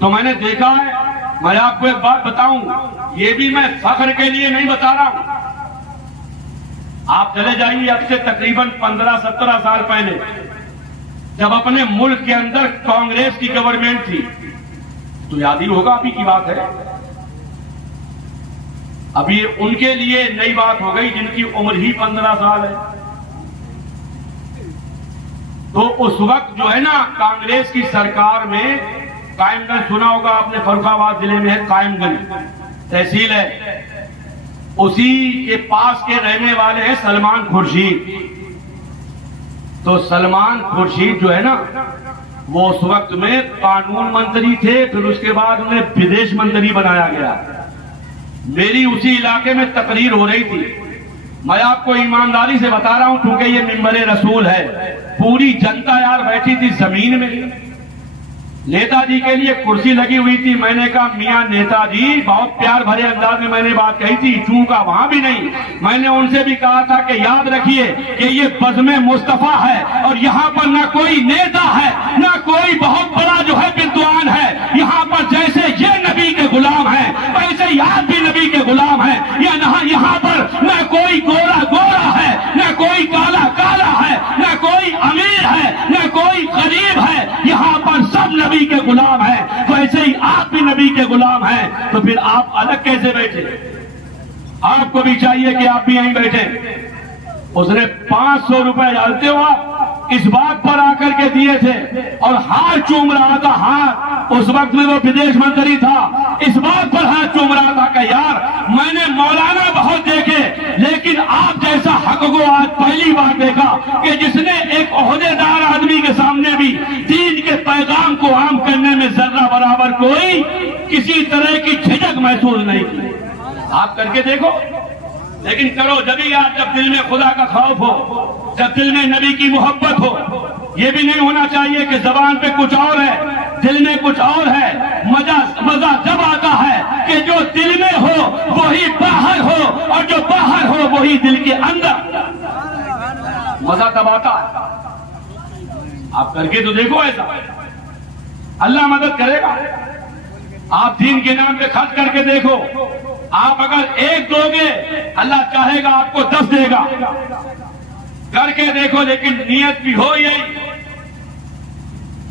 تو میں نے دیکھا ہے، میں آپ کو ایک بات بتاؤں، یہ بھی میں فخر کے لیے نہیں بتا رہا ہوں، آپ چلے جائیے اب سے تقریباً 15-17 سال پہلے جب اپنے ملک کے اندر کانگریس کی گورنمنٹ تھی، تو یاد ہی ہوگا ابھی کی بات ہے، ابھی ان کے لیے نئی بات ہو گئی جن کی عمر ہی 15 سال ہے۔ تو اس وقت جو ہے نا کانگریس کی سرکار میں قائم گنج سنا ہوگا آپ نے، فرخ آباد ضلع میں ہے قائم گنج تحصیل ہے، اسی کے پاس کے رہنے والے ہیں سلمان خورشید۔ تو سلمان خورشید جو ہے نا وہ اس وقت میں قانون منتری تھے، پھر اس کے بعد انہیں ودیش منتری بنایا گیا۔ میری اسی علاقے میں تقریر ہو رہی تھی، میں آپ کو ایمانداری سے بتا رہا ہوں کیونکہ یہ منبر رسول ہے، پوری جنتا یار بیٹھی تھی زمین میں، نیتا جی کے لیے کرسی لگی ہوئی تھی۔ میں نے کہا میاں نیتا جی، بہت پیار بھرے انداز میں میں نے بات کہی تھی، چونکہ وہاں بھی نہیں، میں نے ان سے بھی کہا تھا کہ یاد رکھیے کہ یہ بزم مصطفیٰ ہے اور یہاں پر نہ کوئی نیتا ہے نہ کوئی بہت بڑا جو ہے بدعوان ہے، یہاں پر جیسے یہ نبی کے غلام ہیں ویسے آپ بھی نبی کے غلام ہیں، یہاں پر نہ کوئی گورا ہے نہ کوئی کالا ہے، نہ کوئی امیر ہے نہ کوئی غریب ہے، یہاں پر سب نبی کے غلام ہیں، ویسے ہی آپ بھی نبی کے غلام ہیں۔ تو پھر آپ الگ کیسے بیٹھے؟ آپ کو بھی چاہیے کہ آپ بھی یہیں بیٹھیں۔ اس نے 500 روپے ڈالتے ہو آپ اس بات پر آ کر کے دیے تھے اور ہاتھ چوم رہا تھا، ہاتھ اس وقت میں وہ ودیش منتری تھا، اس بات پر ہاتھ چوم رہا تھا کہ یار میں نے مولانا بہت دیکھے لیکن آپ جیسا حق کو آج پہلی بار دیکھا کہ جس نے ایک عہدیدار آدمی کے سامنے بھی دین کے پیغام کو عام کرنے میں ذرہ برابر کوئی کسی طرح کی جھجک محسوس نہیں کی۔ آپ کر کے دیکھو، لیکن کرو جبھی یار جب دل میں خدا کا خوف ہو، جب دل میں نبی کی محبت ہو۔ یہ بھی نہیں ہونا چاہیے کہ زبان پہ کچھ اور ہے دل میں کچھ اور ہے۔ مزہ جب آتا ہے کہ جو دل میں ہو وہی باہر ہو اور جو باہر ہو وہی دل کے اندر، مزہ تب آتا ہے۔ آپ کر کے تو دیکھو ایسا، اللہ مدد کرے گا۔ آپ دین کے نام پہ خرچ کر کے دیکھو، آپ اگر 1 دو گے اللہ چاہے گا آپ کو 10 دے گا، کر کے دیکھو۔ لیکن نیت بھی ہو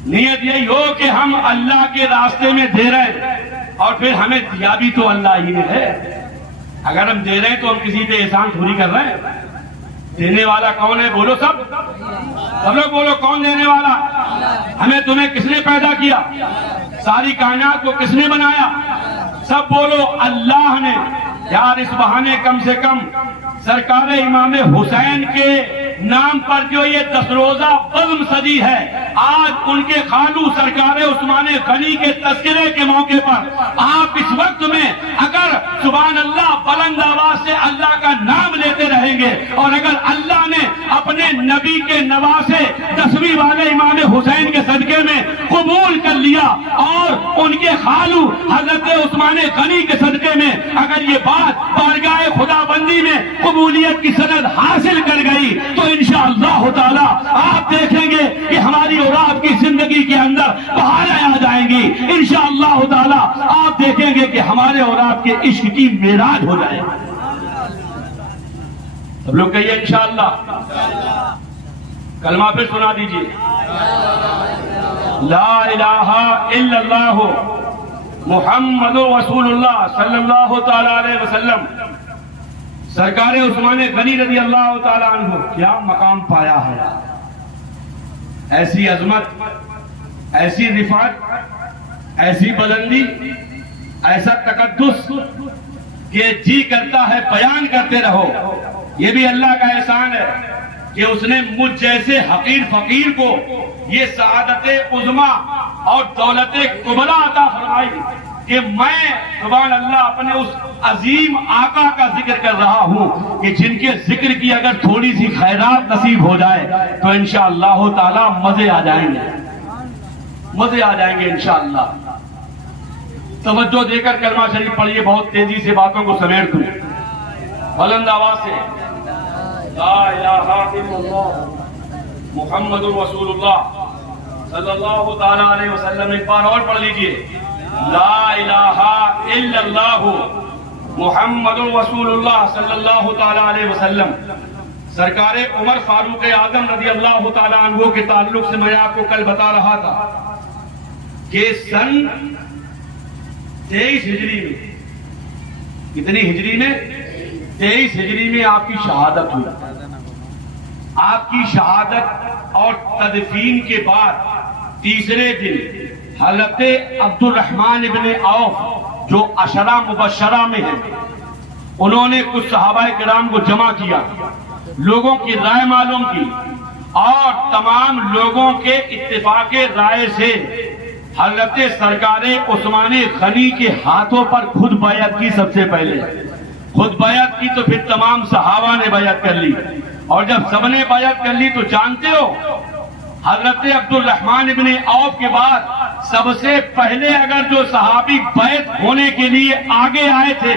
نیت یہی ہو کہ ہم اللہ کے راستے میں دے رہے ہیں اور پھر ہمیں دیا بھی تو اللہ ہی نے ہے۔ اگر ہم دے رہے ہیں تو ہم کسی پہ احسان تھوڑی کر رہے ہیں۔ دینے والا کون ہے؟ بولو سب لوگ بولو، کون دینے والا؟ ہمیں تمہیں کس نے پیدا کیا؟ ساری کائنات کو کس نے بنایا؟ سب بولو اللہ نے۔ یار اس بہانے کم سے کم سرکار امام حسین کے نام پر جو یہ 10 روزہ بزم سجی ہے، آج ان کے خالو سرکار عثمان غنی کے تذکرے کے موقع پر آپ اس وقت میں اگر سبحان اللہ بلند آواز سے اللہ کا نام لیتے رہیں گے اور اگر اللہ نے اپنے نبی کے نواسے 10ویں والے امام حسین کے صدقے میں قبول کر لیا اور ان کے خالو حضرت عثمان غنی کے صدقے میں اگر یہ بات بارگاہ خدا بندی میں قبولیت کی سند حاصل کر گئی تو انشاءاللہ تعالی آپ دیکھیں گے کہ ہماری اور آپ کی زندگی کے اندر بہاریں آ جائیں گی۔ انشاءاللہ تعالی آپ دیکھیں گے کہ ہمارے اور آپ کے عشق کی معراج ہو جائے گی۔ سب لوگ کہیے انشاءاللہ۔ کلمہ پھر سنا دیجیے، لا الہ الا اللہ محمد رسول اللہ صلی اللہ تعالی علیہ وسلم۔ سرکار عثمان غنی رضی اللہ تعالی عنہ کیا مقام پایا ہے، ایسی عظمت، ایسی رفعت، ایسی بلندی، ایسا تقدس کہ جی کرتا ہے بیان کرتے رہو۔ یہ بھی اللہ کا احسان ہے کہ اس نے مجھ جیسے حقیر فقیر کو یہ سعادت عظما اور دولت کبریٰ عطا فرمائی کہ میں سبحان اللہ اپنے اس عظیم آقا کا ذکر کر رہا ہوں کہ جن کے ذکر کی اگر تھوڑی سی خیرات نصیب ہو جائے تو انشاءاللہ تعالی مزے آ جائیں گے، مزے آ جائیں گے انشاءاللہ۔ توجہ دے کر کلمہ شریف پڑھیے، بہت تیزی سے باتوں کو سمیٹ دوں۔ بلند آواز سے لا الہ الا اللہ محمد رسول اللہ صلی اللہ تعالی علیہ وسلم. ایک بار اور پڑھ لیجئے لا الہ الا اللہ محمد رسول اللہ صلی اللہ تعالی علیہ وسلم. سرکار عمر فاروق اعظم رضی اللہ تعالی عنہ کے تعلق سے میں آپ کو کل بتا رہا تھا کہ سن 23 ہجری میں، کتنی ہجری میں؟ 23 ہجری میں آپ کی شہادت ہوئی. آپ کی شہادت اور تدفین کے بعد تیسرے دن حضرت عبد الرحمن ابن عوف جو عشرہ مبشرہ میں ہیں، انہوں نے کچھ صحابہ کرام کو جمع کیا، لوگوں کی رائے معلوم کی، اور تمام لوگوں کے اتفاق رائے سے حضرت سرکار عثمان غنی کے ہاتھوں پر خود بیعت کی. سب سے پہلے خود بیعت کی تو پھر تمام صحابہ نے بیعت کر لی. اور جب سب نے بیعت کر لی تو جانتے ہو حضرت عبد الرحمن ابن عوف کے بعد سب سے پہلے اگر جو صحابی بیعت ہونے کے لیے آگے آئے تھے،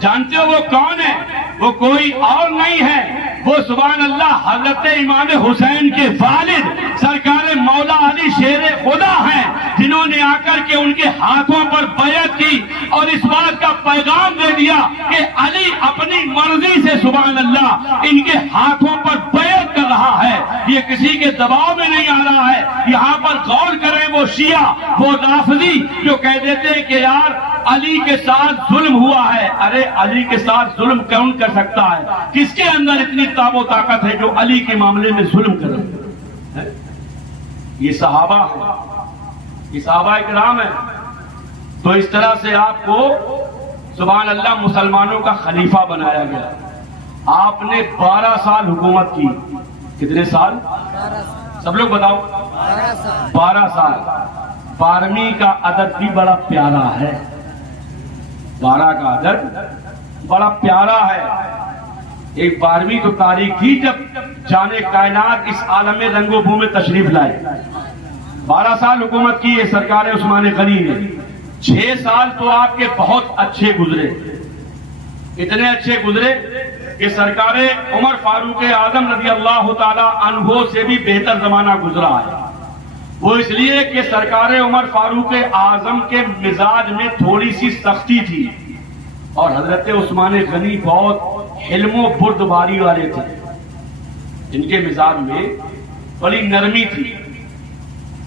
جانتے ہو وہ کون ہے؟ وہ کوئی اور نہیں ہے، وہ سبحان اللہ حضرت امام حسین کے والد سرکار مولا علی شیر خدا ہیں، جنہوں نے آ کر کے ان کے ہاتھوں پر بیعت کی اور اس بات کا پیغام دے دیا کہ علی اپنی مرضی سے سبحان اللہ ان کے ہاتھوں پر بیعت کر رہا ہے، یہ کسی کے دباؤ میں نہیں آ رہا ہے. یہاں پر غور کریں، وہ شیعہ، وہ رافضی جو کہہ دیتے ہیں کہ یار علی کے ساتھ ظلم ہوا ہے. ارے علی کے ساتھ ظلم کون کر سکتا ہے؟ کس کے اندر اتنی تاب و طاقت ہے جو علی کے معاملے میں ظلم کرے؟ یہ صحابہ ہیں، یہ صحابہ کرام ہیں. تو اس طرح سے آپ کو سبحان اللہ مسلمانوں کا خلیفہ بنایا گیا. آپ نے 12 سال حکومت کی. کتنے سال؟ سب لوگ بتاؤ. 12 سال. 12ویں کا عدد بھی بڑا پیارا ہے. 12 کا عدد بڑا پیارا ہے. ایک 12ویں تو تاریخ تھی جب جانے کائنات اس عالم رنگ و بو میں تشریف لائے. 12 سال حکومت کی ہے سرکار عثمان غنی نے. 6 سال تو آپ کے بہت اچھے گزرے. اتنے اچھے گزرے کہ سرکار عمر فاروق اعظم رضی اللہ تعالی عنہ سے بھی بہتر زمانہ گزرا ہے. وہ اس لیے کہ سرکار عمر فاروق اعظم کے مزاج میں تھوڑی سی سختی تھی اور حضرت عثمان غنی بہت حلم و بردباری والے تھے. ان کے مزاج میں بڑی نرمی تھی.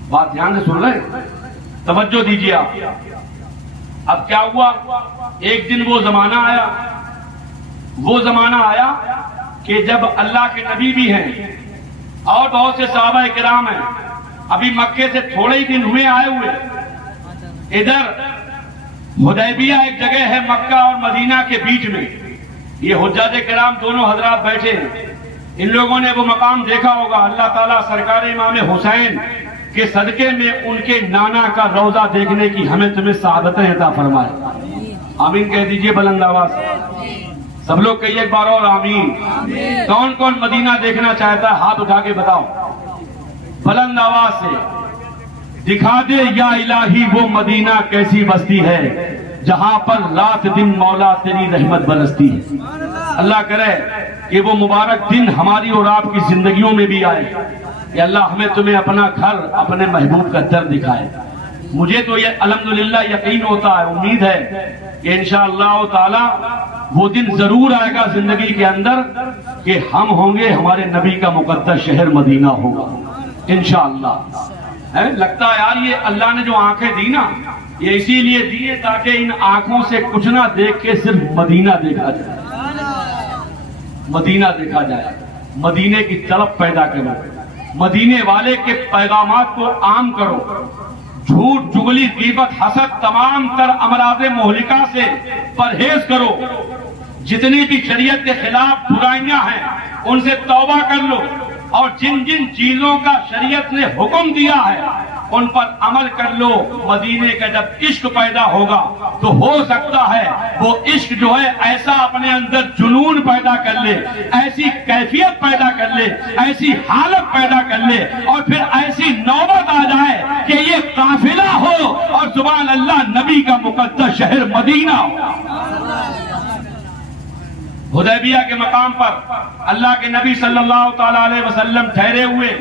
بات دھیان سے سن رہے ہیں؟ توجہ دیجیے آپ. اب کیا ہوا؟ ایک دن وہ زمانہ آیا کہ جب اللہ کے نبی بھی ہیں اور بہت سے صحابہ کرام ہیں، ابھی مکے سے تھوڑے ہی دن ہوئے آئے ہوئے. ادھر حدیبیہ ایک جگہ ہے مکہ اور مدینہ کے بیچ میں. یہ حجاج کرام دونوں حضرات بیٹھے ہیں. ان لوگوں نے وہ مقام دیکھا ہوگا. اللہ تعالیٰ سرکار امام حسین کے صدقے میں ان کے نانا کا روضہ دیکھنے کی ہمیں تمہیں سعادتیں عطا فرمائے. آمین کہہ دیجئے بلند آواز. سب لوگ کہیے ایک بار اور آمین. کون کون مدینہ دیکھنا چاہتا ہے؟ ہاتھ اٹھا کے بتاؤ بلند آواز سے. دکھا دے یا الہی وہ مدینہ کیسی بستی ہے جہاں پر رات دن مولا تیری رحمت برستی ہے. اللہ کرے کہ وہ مبارک دن ہماری اور آپ کی زندگیوں میں بھی آئے کہ اللہ ہمیں تمہیں اپنا گھر اپنے محبوب کا در دکھائے. مجھے تو یہ الحمدللہ یقین ہوتا ہے، امید ہے کہ انشاءاللہ تعالی وہ دن ضرور آئے گا زندگی کے اندر کہ ہم ہوں گے، ہمارے نبی کا مقدس شہر مدینہ ہوگا انشاءاللہ. لگتا ہے یار یہ اللہ نے جو آنکھیں دی نا، یہ اسی لیے دی ہے تاکہ ان آنکھوں سے کچھ نہ دیکھ کے صرف مدینہ دیکھا جائے. مدینہ دیکھا جائے. مدینے کی طلب پیدا کرو. مدینے والے کے پیغامات کو عام کرو. جھوٹ چغلی غیبت حسد تمام تر امراض مہلکہ سے پرہیز کرو. جتنی بھی شریعت کے خلاف برائیاں ہیں ان سے توبہ کر لو، اور جن جن چیزوں کا شریعت نے حکم دیا ہے ان پر عمل کر لو. مدینے کا جب عشق پیدا ہوگا تو ہو سکتا ہے وہ عشق جو ہے ایسا اپنے اندر جنون پیدا کر لے، ایسی کیفیت پیدا کر لے، ایسی حالت پیدا کر لے، اور پھر ایسی نوبت آ جائے کہ یہ قافلہ ہو اور سبحان اللہ نبی کا مقدس شہر مدینہ ہو. حدیبیہ کے مقام پر اللہ کے نبی صلی اللہ تعالی علیہ وسلم ٹھہرے ہوئے،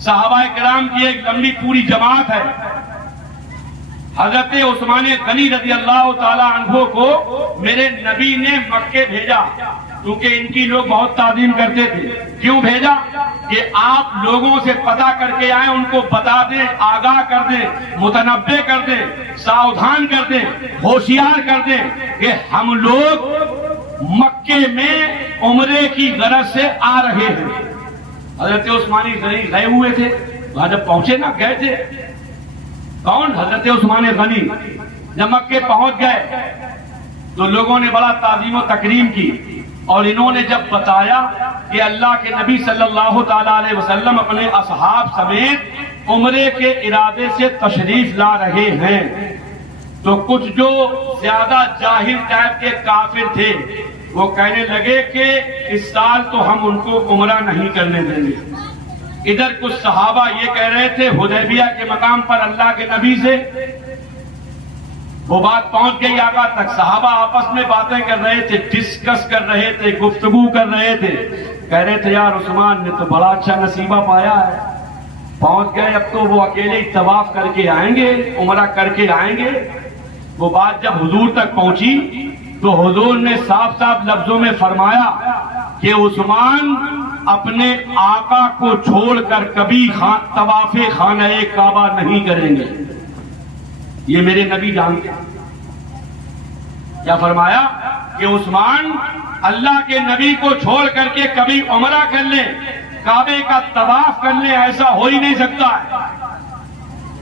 صحابہ کرام کی ایک لمبی پوری جماعت ہے۔ حضرت عثمان غنی رضی اللہ تعالی عنہ کو میرے نبی نے مکے بھیجا، کیونکہ ان کی لوگ بہت تعظیم کرتے تھے۔ کیوں بھیجا؟ کہ آپ لوگوں سے پتہ کر کے آئیں، ان کو بتا دیں، آگاہ کر دیں، متنبہ کر دیں، ساودھان کر دیں، ہوشیار کر دیں کہ ہم لوگ مکے میں عمرے کی غرض سے آ رہے ہیں۔ حضرت عثمان غنی گئے ہوئے تھے، وہاں جب پہنچے نا، گئے تھے کون؟ حضرت عثمان غنی۔ جب مکے پہنچ گئے تو لوگوں نے بڑا تعظیم و تکریم کی، اور انہوں نے جب بتایا کہ اللہ کے نبی صلی اللہ تعالی علیہ وسلم اپنے اصحاب سمیت عمرے کے ارادے سے تشریف لا رہے ہیں، تو کچھ جو زیادہ جاہل ٹائپ کے کافر تھے وہ کہنے لگے کہ اس سال تو ہم ان کو عمرہ نہیں کرنے دیں گے۔ ادھر کچھ صحابہ یہ کہہ رہے تھے حدیبیہ کے مقام پر اللہ کے نبی سے، وہ بات پہنچ گئی آقا تک، صحابہ آپس میں باتیں کر رہے تھے، ڈسکس کر رہے تھے، گفتگو کر رہے تھے، کہہ رہے تھے یار عثمان نے تو بڑا اچھا نصیبہ پایا ہے، پہنچ گئے، اب تو وہ اکیلے ہی طواف کر کے آئیں گے، عمرہ کر کے آئیں گے۔ وہ بات جب حضور تک پہنچی تو حضور نے صاف صاف لفظوں میں فرمایا کہ عثمان اپنے آقا کو چھوڑ کر کبھی طواف خانہ کعبہ نہیں کریں گے۔ یہ میرے نبی جانتے ہیں۔ کیا فرمایا؟ کہ عثمان اللہ کے نبی کو چھوڑ کر کے کبھی عمرہ کر لیں، کعبے کا طواف کر لیں، ایسا ہو ہی نہیں سکتا ہے۔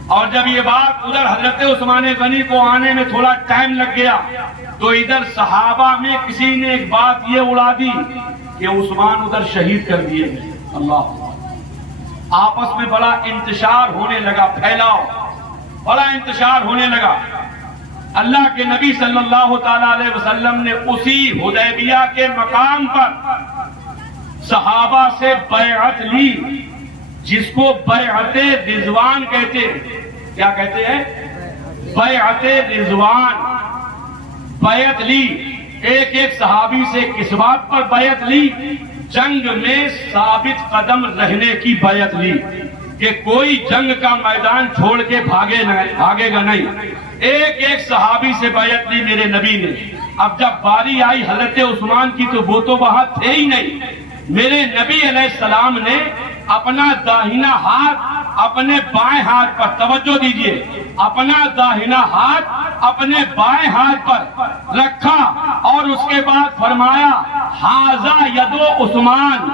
اور جب یہ بات ادھر حضرت عثمان غنی کو آنے میں تھوڑا ٹائم لگ گیا تو ادھر صحابہ میں کسی نے ایک بات یہ اڑا دی کہ عثمان ادھر شہید کر دیے گئے۔ اللہ، آپس میں بڑا انتشار ہونے لگا، پھیلاؤ بڑا انتشار ہونے لگا۔ اللہ کے نبی صلی اللہ تعالی علیہ وسلم نے اسی حدیبیہ کے مقام پر صحابہ سے بیعت لی، جس کو بیعت رضوان کہتے ہیں۔ کیا کہتے ہیں؟ بیعت رضوان۔ بیعت لی، ایک ایک صحابی سے کس بات پر بیعت لی؟ جنگ میں ثابت قدم رہنے کی بیعت لی، کہ کوئی جنگ کا میدان چھوڑ کے بھاگے گا نہیں۔ ایک ایک صحابی سے بیعت لی میرے نبی نے۔ اب جب باری آئی حضرت عثمان کی تو وہ تو وہاں تھے ہی نہیں۔ میرے نبی علیہ السلام نے اپنا داہنا ہاتھ اپنے بائیں ہاتھ پر، توجہ دیجئے، اپنا داہنا ہاتھ اپنے بائیں ہاتھ پر رکھا اور اس کے بعد فرمایا ھذا ید عثمان،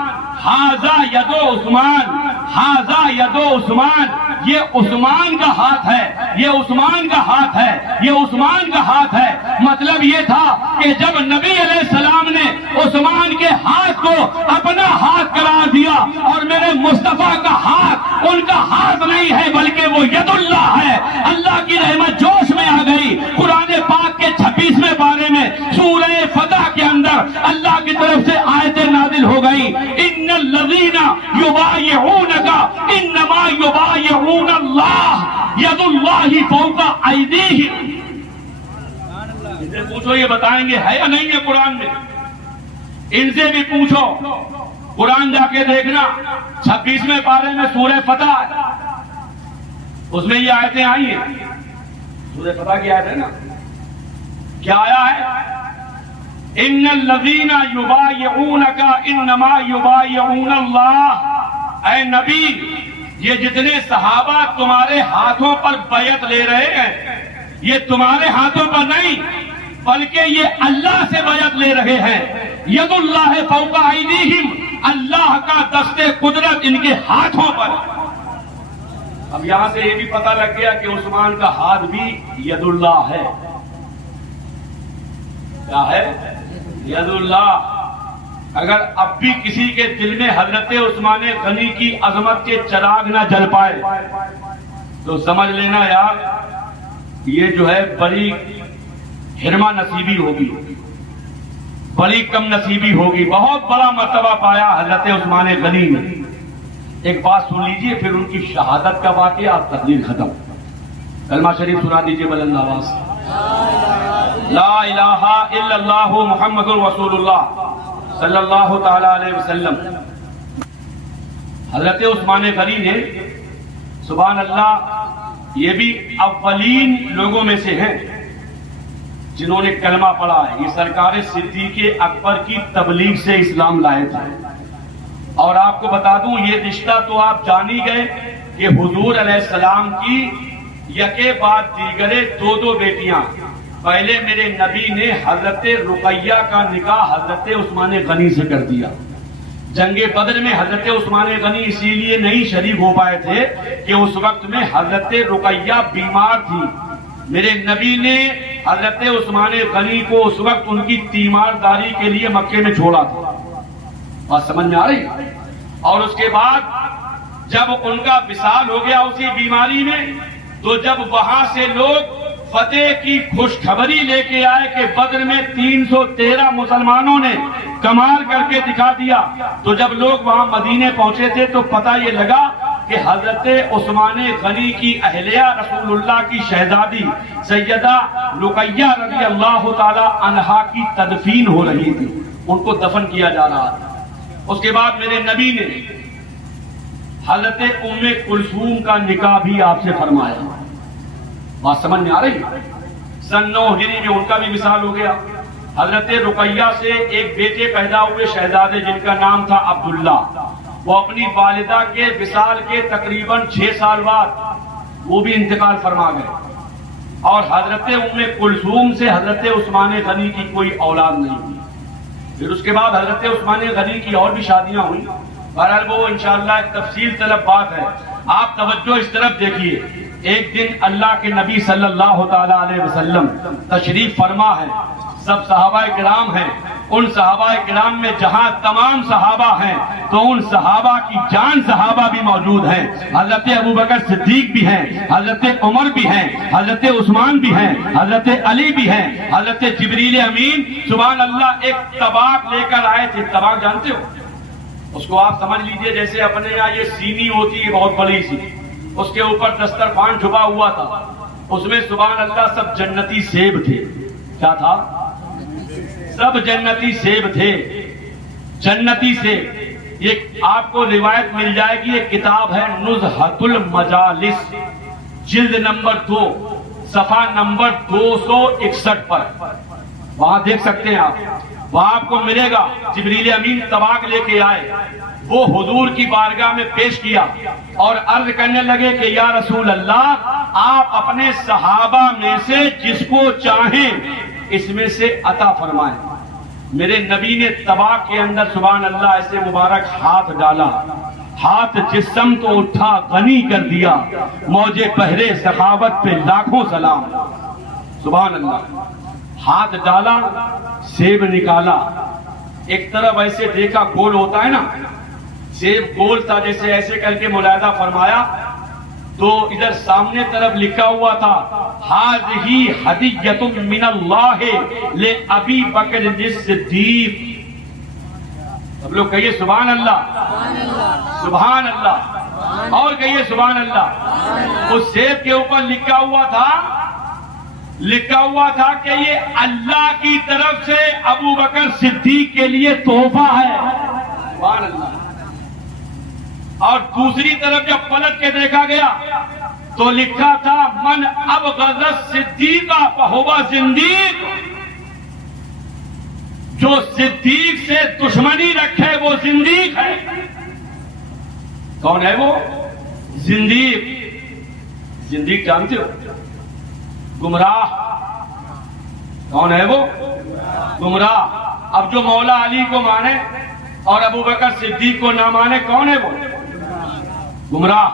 ھذا ید عثمان، ھذا ید عثمان، یہ عثمان کا ہاتھ ہے، یہ عثمان کا ہاتھ ہے، یہ عثمان کا ہاتھ ہے۔ مطلب یہ تھا کہ جب نبی علیہ السلام نے عثمان کے ہاتھ کو اپنا ہاتھ قرار دیا، اور میرے مصطفیٰ کا ہاتھ ان کا ہاتھ نہیں ہے بلکہ وہ ید اللہ ہے، اللہ کی رحمت جوش میں آ گئی۔ قرآن پاک کے 26ویں پارے میں سورہ فتح کے اندر اللہ کی طرف سے آیتیں نازل ہو گئی، ان الذین یبایعونک انما یبایعون اللہ ید اللہ فوق ایدیہم۔ ان سے پوچھو یہ بتائیں گے ہے یا نہیں ہے قرآن میں؟ ان سے بھی پوچھو، قرآن جا کے دیکھنا 26ویں پارے میں سورہ فتح ہے، اس میں یہ آیتیں آئی ہیں، سورہ فتح کی آیت ہے نا، کیا آیا ہے؟ ان الذین یبایعونک انما یبایعون اللہ۔ اے نبی، یہ جتنے صحابہ تمہارے ہاتھوں پر بیعت لے رہے ہیں، یہ تمہارے ہاتھوں پر نہیں بلکہ یہ اللہ سے بیعت لے رہے ہیں۔ ید اللہ فوق ایدیہم، اللہ کا دست قدرت ان کے ہاتھوں پر۔ اب یہاں سے یہ بھی پتہ لگ گیا کہ عثمان کا ہاتھ بھی ید اللہ ہے۔ کیا ہے؟ ید اللہ۔ اگر اب بھی کسی کے دل میں حضرت عثمان غنی کی عظمت کے چراغ نہ جل پائے تو سمجھ لینا یار یہ جو ہے بڑی حرمہ نصیبی ہوگی، بڑی کم نصیبی ہوگی۔ بہت بڑا مرتبہ پایا حضرت عثمان غنی نے۔ ایک بات سن لیجئے، پھر ان کی شہادت کا واقعہ، تقریر ختم۔ کلمہ شریف سنا دیجئے بلند آواز سے۔ لا الہ الا اللہ محمد رسول اللہ صلی اللہ تعالی علیہ وسلم۔ حضرت عثمان غنی نے سبحان اللہ یہ بھی اولین لوگوں میں سے ہیں جنہوں نے کلمہ پڑھا ہے۔ یہ سرکار صدیق اکبر کی تبلیغ سے اسلام لائے تھے۔ اور آپ کو بتا دوں یہ رشتہ تو آپ جان ہی گئے کہ حضور علیہ السلام کی یکے بعد دیگرے دو بیٹیاں، پہلے میرے نبی نے حضرت رقیہ کا نکاح حضرت عثمان غنی سے کر دیا۔ جنگ بدر میں حضرت عثمان غنی اسی لیے نہیں شریک ہو پائے تھے کہ اس وقت میں حضرت رقیہ بیمار تھی۔ میرے نبی نے حضرت عثمان غنی کو اس وقت ان کی تیمارداری کے لیے مکے میں چھوڑا تھا۔ بات سمجھ میں آ رہی؟ اور اس کے بعد جب ان کا وصال ہو گیا اسی بیماری میں، تو جب وہاں سے لوگ فتح کی خوشخبری لے کے آئے کہ بدر میں 313 مسلمانوں نے کمال کر کے دکھا دیا، تو جب لوگ وہاں مدینے پہنچے تھے تو پتہ یہ لگا کہ حضرت عثمان غنی کی اہلیہ رسول اللہ کی شہزادی سیدہ رقیہ رضی اللہ تعالی عنہا کی تدفین ہو رہی تھی، ان کو دفن کیا جا رہا تھا۔ اس کے بعد میرے نبی نے حضرت ام کلثوم کا نکاح بھی آپ سے فرمایا۔ بات سمجھ میں آ رہی؟ سن 9 ہجری میں ان کا بھی وصال ہو گیا۔ حضرت رقیہ سے ایک بیٹے پیدا ہوئے شہزادے جن کا نام تھا عبداللہ۔ وہ اپنی والدہ کے وصال کے تقریباً 6 سال بعد وہ بھی انتقال فرما گئے۔ اور حضرت ام کلثوم سے حضرت عثمان غنی کی کوئی اولاد نہیں ہوئی۔ پھر اس کے بعد حضرت عثمان غنی کی اور بھی شادیاں ہوئیں۔ بہرحال وہ انشاءاللہ ایک تفصیل طلب بات ہے۔ آپ توجہ اس طرف دیکھیے، ایک دن اللہ کے نبی صلی اللہ تعالی علیہ وسلم تشریف فرما ہے، سب صحابہ کرام ہیں، ان صحابہ کرام میں جہاں تمام صحابہ ہیں تو ان صحابہ کی جان صحابہ بھی موجود ہیں۔ حضرت ابوبکر صدیق بھی ہیں، حضرت عمر بھی ہیں، حضرت عثمان بھی ہیں، حضرت علی بھی ہیں، حضرت جبریل امین سبحان اللہ ایک طباق لے کر آئے تھے۔ طباق جانتے ہو؟ اس کو آپ سمجھ لیجئے جیسے اپنے یہاں یہ سینی ہوتی ہے بہت بڑی سی، اس کے اوپر دسترخوان چھپا ہوا تھا، اس میں سبحان اللہ سب جنتی سیب تھے۔ کیا تھا؟ سب جنتی سیب تھے، جنتی سیب۔ یہ آپ کو روایت مل جائے گی، یہ کتاب ہے نزہۃ المجالس، جلد نمبر 2 صفحہ نمبر 261 پر، وہاں دیکھ سکتے ہیں آپ، وہاں آپ کو ملے گا۔ جبریل امین طباق لے کے آئے، وہ حضور کی بارگاہ میں پیش کیا اور عرض کرنے لگے کہ یا رسول اللہ آپ اپنے صحابہ میں سے جس کو چاہیں اس میں سے عطا فرمائیں۔ میرے نبی نے طباق کے اندر سبحان اللہ ایسے مبارک ہاتھ ڈالا، ہاتھ جس سمت اٹھا غنی کر دیا، موجے پہرے سخاوت پہ لاکھوں سلام۔ سبحان اللہ، ہاتھ ڈالا، سیب نکالا، ایک طرف ایسے دیکھا گول ہوتا ہے نا، سیب گول تھا، جیسے ایسے کر کے ملاحظہ فرمایا تو ادھر سامنے طرف لکھا ہوا تھا ہذہ ہدیۃ من اللہ لابی بکر الصدیق۔ سب لوگ کہیے سبحان اللہ، سبحان اللہ، اور کہیے سبحان اللہ۔ اس سیب کے اوپر لکھا ہوا تھا کہ یہ اللہ کی طرف سے ابو بکر صدیق کے لیے تحفہ ہے۔ سبحان اللہ۔ اور دوسری طرف جب پلٹ کے دیکھا گیا تو لکھا تھا من ابغض الصدیق فہو زندیق، جو صدیق سے دشمنی رکھے وہ زندیق ہے۔ کون ہے وہ؟ زندیق۔ زندیق جانتے ہو؟ گمراہ۔ کون ہے وہ؟ گمراہ۔ اب جو مولا علی کو مانے اور ابو بکر صدیق کو نہ مانے کون ہے وہ؟ گمراہ۔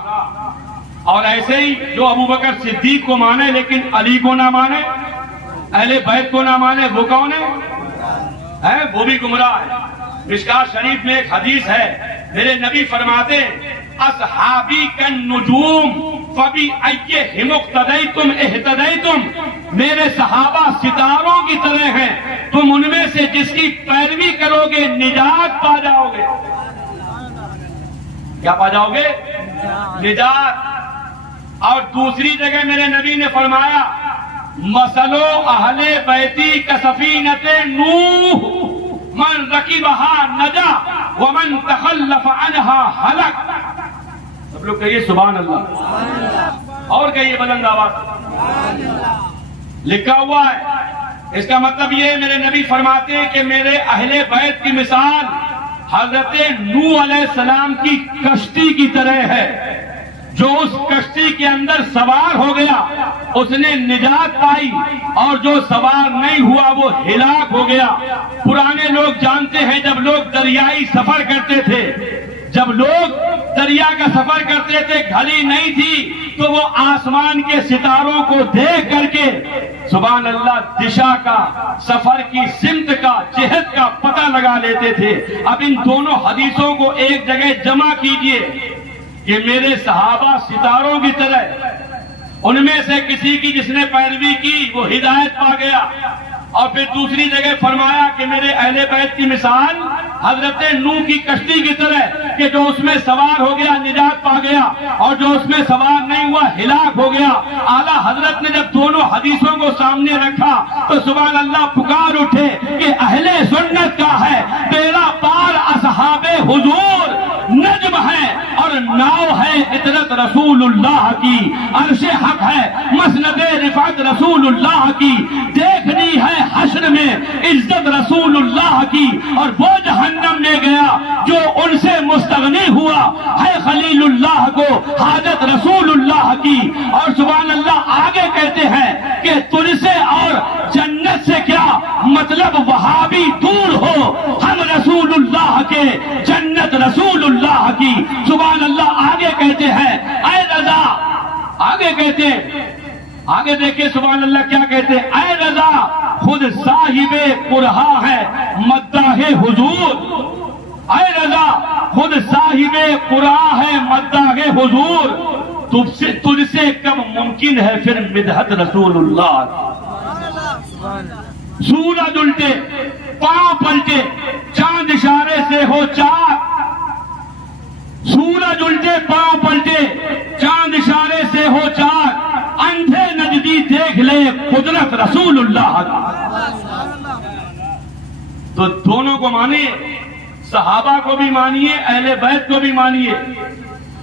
اور ایسے ہی جو ابو بکر صدیق کو مانے لیکن علی کو نہ مانے، اہل بیت کو نہ مانے، وہ کون ہے؟ وہ بھی گمراہ ہے۔ مشکات شریف میں ایک حدیث ہے، میرے نبی فرماتے اصحابی کالنجوم فبأیہم اقتدیتم اہتدیتم، میرے صحابہ ستاروں کی طرح ہیں، تم ان میں سے جس کی پیروی کرو گے نجات پا جاؤ گے۔ کیا پا جاؤ گے؟ نجات۔ اور دوسری جگہ میرے نبی نے فرمایا مسلو اہل بیتی کسفینۃ نوح من رکبها نجا ومن تخلف عنها ہلک. سب لوگ کہیے سبحان اللہ، اور کہیے بلند آواز. لکھا ہوا ہے، اس کا مطلب یہ میرے نبی فرماتے ہیں کہ میرے اہل بیت کی مثال حضرت نوح علیہ السلام کی کشتی کی طرح ہے. جو اس کشتی کے اندر سوار ہو گیا اس نے نجات پائی، اور جو سوار نہیں ہوا وہ ہلاک ہو گیا. پرانے لوگ جانتے ہیں جب لوگ دریائی سفر کرتے تھے، جب لوگ دریا کا سفر کرتے تھے، گھڑی نہیں تھی، تو وہ آسمان کے ستاروں کو دیکھ کر کے سبحان اللہ دشا کا، سفر کی سمت کا، جہت کا پتہ لگا لیتے تھے. اب ان دونوں حدیثوں کو ایک جگہ جمع کیجئے کہ میرے صحابہ ستاروں کی طرح، ان میں سے کسی کی جس نے پیروی کی وہ ہدایت پا گیا. اور پھر دوسری جگہ فرمایا کہ میرے اہل بیت کی مثال حضرت نوح کی کشتی کی طرح کہ جو اس میں سوار ہو گیا نجات پا گیا، اور جو اس میں سوار نہیں ہوا ہلاک ہو گیا. اعلیٰ حضرت نے جب دونوں حدیثوں کو سامنے رکھا تو سبحان اللہ پکار اٹھے کہ اہل سنت کا ہے تیرا پار اصحاب حضور نجم ہے، اور ناؤ ہے عطرت رسول اللہ کی، عرش حق ہے مسند رفعت رسول اللہ کی، دیکھنی ہے حشر میں عزت رسول اللہ کی، اور وہ جہنم لے گیا جو ان سے مستغنی ہوا ہے خلیل اللہ کو حاجت رسول اللہ کی. اور سبحان اللہ آگے کہتے ہیں کہ تجھ سے اور جنت سے کیا مطلب، وہابی دور ہو، ہم رسول اللہ کے جنت رسول اللہ کی. سبحان اللہ آگے کہتے ہیں اے رضا، آگے کہتے ہیں، آگے دیکھیں سبحان اللہ کیا کہتے ہیں، اے رضا خود صاحب قرہا ہے مداح حضور. اے رضا خود صاحب قرہا ہے مداح حضور، تجھ سے کم ممکن ہے پھر مدحت رسول اللہ. سورج الٹے پاؤں پلٹے چاند اشارے سے ہو چاک، سورج الٹے پاؤں پلٹے چاند اشارے سے ہو چاک، اندھے نجدی دیکھ لے قدرت رسول اللہ. تو دونوں کو مانیے، صحابہ کو بھی مانیے، اہل بیت کو بھی مانیے.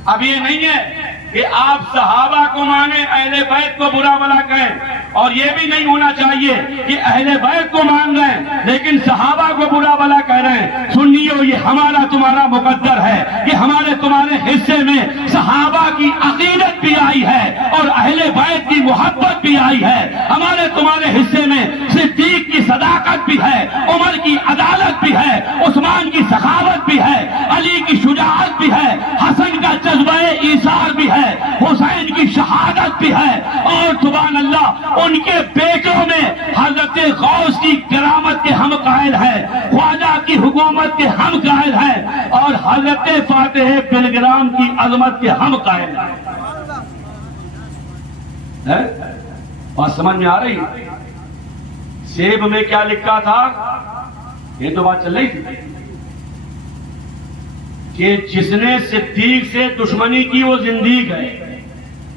اب یہ نہیں ہے کہ آپ صحابہ کو مانیں اہل بیت کو برا بلا کہیں، اور یہ بھی نہیں ہونا چاہیے کہ اہل بیت کو مان رہے ہیں لیکن صحابہ کو برا بلا کہہ رہے ہیں. سنیو یہ ہمارا تمہارا مقدر ہے کہ ہمارے تمہارے حصے میں صحابہ کی عقیدت بھی آئی ہے اور اہل بیت کی محبت بھی آئی ہے. ہمارے تمہارے حصے میں صدیق کی صداقت بھی ہے، عمر کی عدالت بھی ہے، عثمان کی سخاوت بھی ہے، علی کی شجاعت بھی ہے، حسن کا جذبہ ایثار بھی ہے، حسین کی شہادت بھی ہے، اور سبحان اللہ ان کے بیٹوں میں حضرت غوث کی کرامت کے ہم قائل ہیں، خواجہ کی حکومت کے ہم قائل ہیں، اور حضرت فاتح بلگرام کی عظمت کے ہم قائل ہیں. بات سمجھ میں آ رہی؟ سیب میں کیا لکھا تھا؟ یہ تو بات چل رہی تھی کہ جس نے صدیق سے دشمنی کی وہ زندیق ہے.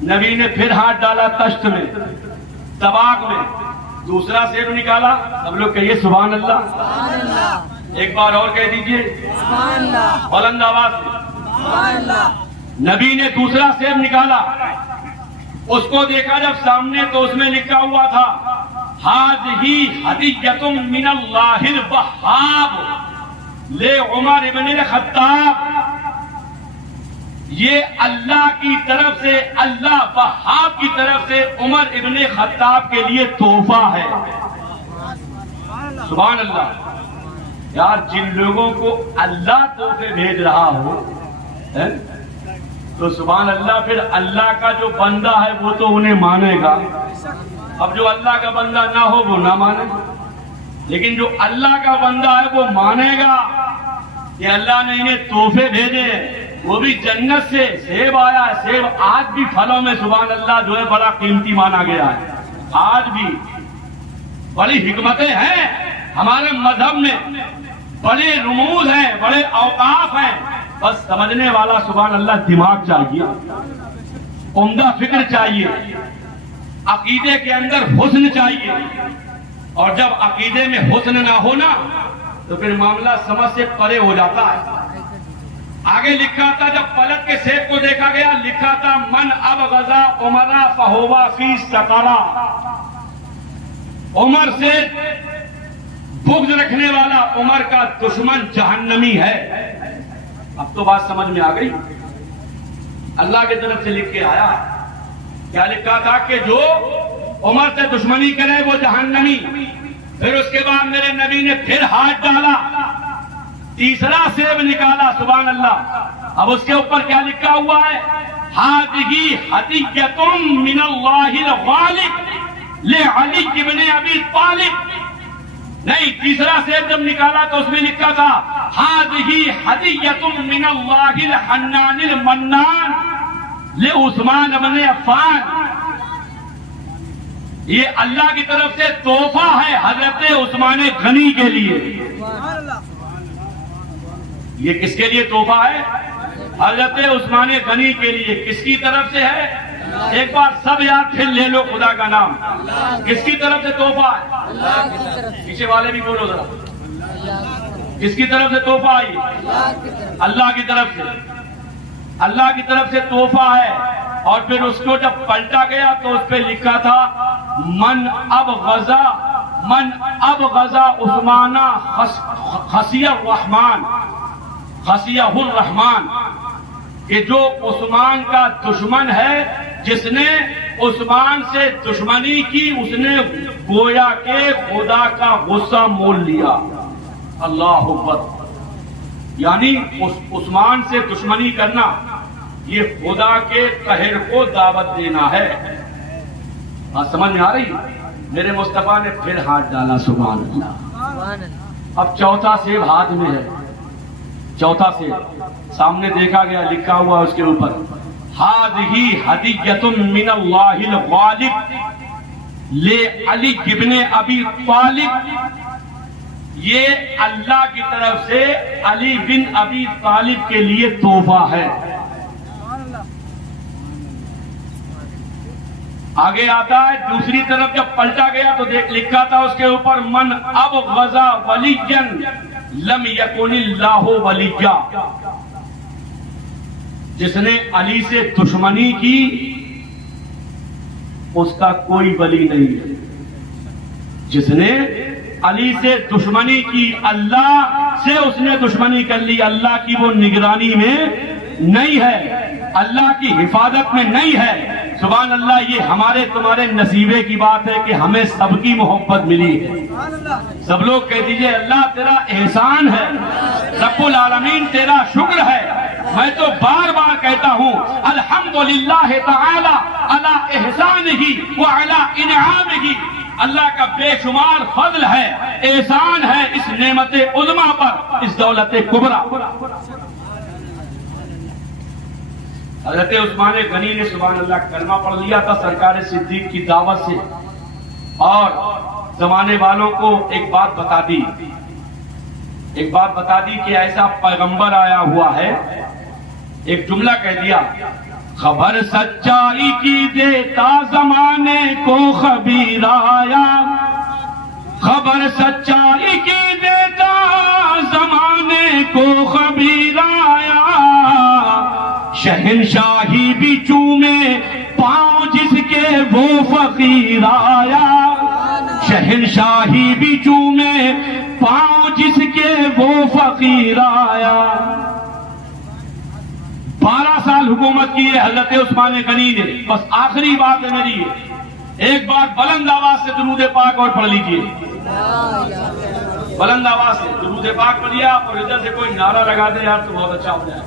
نبی نے پھر ہاتھ ڈالا تشت میں، طباق میں، دوسرا سیب نکالا. سب لوگ کہیے سبحان اللہ. ایک بار اور کہہ دیجئے بلند آواز سے. نبی نے دوسرا سیب نکالا، اس کو دیکھا جب سامنے تو اس میں لکھا ہوا تھا ہذہ ہدیۃ من اللہ الوہاب لے عمر ابن الخطاب. یہ اللہ کی طرف سے، اللہ وہاب کی طرف سے عمر ابن خطاب کے لیے تحفہ ہے. سبحان اللہ. یار جن لوگوں کو اللہ تحفے بھیج رہا ہو تو سبحان اللہ پھر اللہ کا جو بندہ ہے وہ تو انہیں مانے گا. اب جو اللہ کا بندہ نہ ہو وہ نہ مانے، لیکن جو اللہ کا بندہ ہے وہ مانے گا کہ اللہ نے انہیں تحفے بھیجے ہیں. وہ بھی جنت سے سیب آیا ہے. سیب آج بھی پھلوں میں سبحان اللہ جو ہے بڑا قیمتی مانا گیا ہے. آج بھی بڑی حکمتیں ہیں ہمارے مذہب میں، بڑے رموز ہیں، بڑے اوقاف ہیں. بس سمجھنے والا سبحان اللہ دماغ چاہیے، عمدہ فکر چاہیے. عقیدے کے اندر حسن چاہیے، اور جب عقیدے میں حسن نہ ہونا تو پھر معاملہ سمجھ سے پرے ہو جاتا ہے۔ آگے لکھا تھا، جب پلٹ کے سیب کو دیکھا گیا، لکھا تھا من ابغضا عمرا فہو فی سقرا، عمر سے بغض رکھنے والا عمر کا دشمن جہنمی ہے۔ اب تو بات سمجھ میں آ گئی۔ اللہ کی طرف سے لکھ کے آیا، کیا لکھا تھا کہ جو عمر سے دشمنی کرے وہ جہنمی۔ پھر اس کے بعد میرے نبی نے پھر ہاتھ ڈالا، تیسرا سیب نکالا، سبحان اللہ۔ اب اس کے اوپر کیا لکھا ہوا ہے؟ ہذہ ہدیۃ من اللہ الغالب لعلی بن ابی طالب۔ نہیں، تیسرا سیب جب نکالا تو اس میں لکھا تھا ہذہ ہدیۃ من اللہ الحنان المنان لعثمان بن عفان۔ یہ اللہ کی طرف سے تحفہ ہے حضرت عثمان غنی کے لیے۔ یہ کس کے لیے تحفہ ہے؟ حضرت عثمان غنی کے لیے۔ کس کی طرف سے ہے؟ ایک بار سب یاد پھر لے لو خدا کا نام۔ کس کی طرف سے تحفہ ہے؟ پیچھے والے بھی بولو ذرا، کس کی طرف سے تحفہ آئی؟ اللہ کی طرف سے۔ اللہ کی طرف سے تحفہ ہے۔ اور پھر اس کو جب پلٹا گیا تو اس پہ لکھا تھا من ابغضا عثمان خشیہ الرحمن، خشیہ الرحمن، کہ جو عثمان کا دشمن ہے، جس نے عثمان سے دشمنی کی، اس نے گویا کہ خدا کا غصہ مول لیا۔ اللہ اکبر۔ یعنی عثمان سے دشمنی کرنا یہ خدا کے قہر کو دعوت دینا ہے۔ بات سمجھ میں آ رہی؟ میرے مصطفیٰ نے پھر ہاتھ ڈالا، سبحان اللہ۔ اب چوتھا سیب ہاتھ میں ہے، چوتھا سیب سامنے دیکھا گیا، لکھا ہوا اس کے اوپر ہذہ ہدیۃ من اللہ الغالب لعلی بن ابی طالب۔ یہ اللہ کی طرف سے علی بن ابی طالب کے لیے تحفہ ہے۔ آگے آتا ہے، دوسری طرف جب پلٹا گیا تو لکھا تھا اس کے اوپر من ابغضا ولیا لم یکن اللہ ولیا۔ جس نے علی سے دشمنی کی اس کا کوئی ولی نہیں ہے۔ جس نے علی سے دشمنی کی، اللہ سے اس نے دشمنی کر لی، اللہ کی وہ نگرانی میں نہیں ہے، اللہ کی حفاظت میں نہیں ہے۔ سبحان اللہ۔ یہ ہمارے تمہارے نصیبے کی بات ہے کہ ہمیں سب کی محبت ملی ہے۔ سب لوگ کہہ دیجئے اللہ تیرا احسان ہے، رب العالمین تیرا شکر ہے۔ میں تو بار بار کہتا ہوں الحمدللہ تعالی علی احسانہ وعلی انعامہ۔ اللہ کا بے شمار فضل ہے، احسان ہے اس نعمت عظمیٰ پر، اس دولت کبریٰ۔ حضرت عثمان غنی نے سبحان اللہ کلمہ پڑھ لیا تھا سرکار صدیق کی دعوت سے، اور زمانے والوں کو ایک بات بتا دی، ایک بات بتا دی کہ ایسا پیغمبر آیا ہوا ہے۔ ایک جملہ کہہ دیا، خبر سچائی کی دیتا زمانے کو خبیر آیا، خبر سچائی کی دیتا زمانے کو خبیر آیا، شہنشاہی بھی چومے پاؤں جس کے وہ فقیر آیا، شہنشاہی بھی چومے پاؤں جس کے وہ فقیر آیا۔ 12 سال حکومت کی ہے حضرت عثمان غنی نے۔ بس آخری بات ہے میری، ایک بار بلند آواز سے درود پاک اور پڑھ لیجئے، بلند آواز سے درود پاک پڑھیا، اور ادھر سے کوئی نعرہ لگا دے یار تو بہت اچھا ہو جائے۔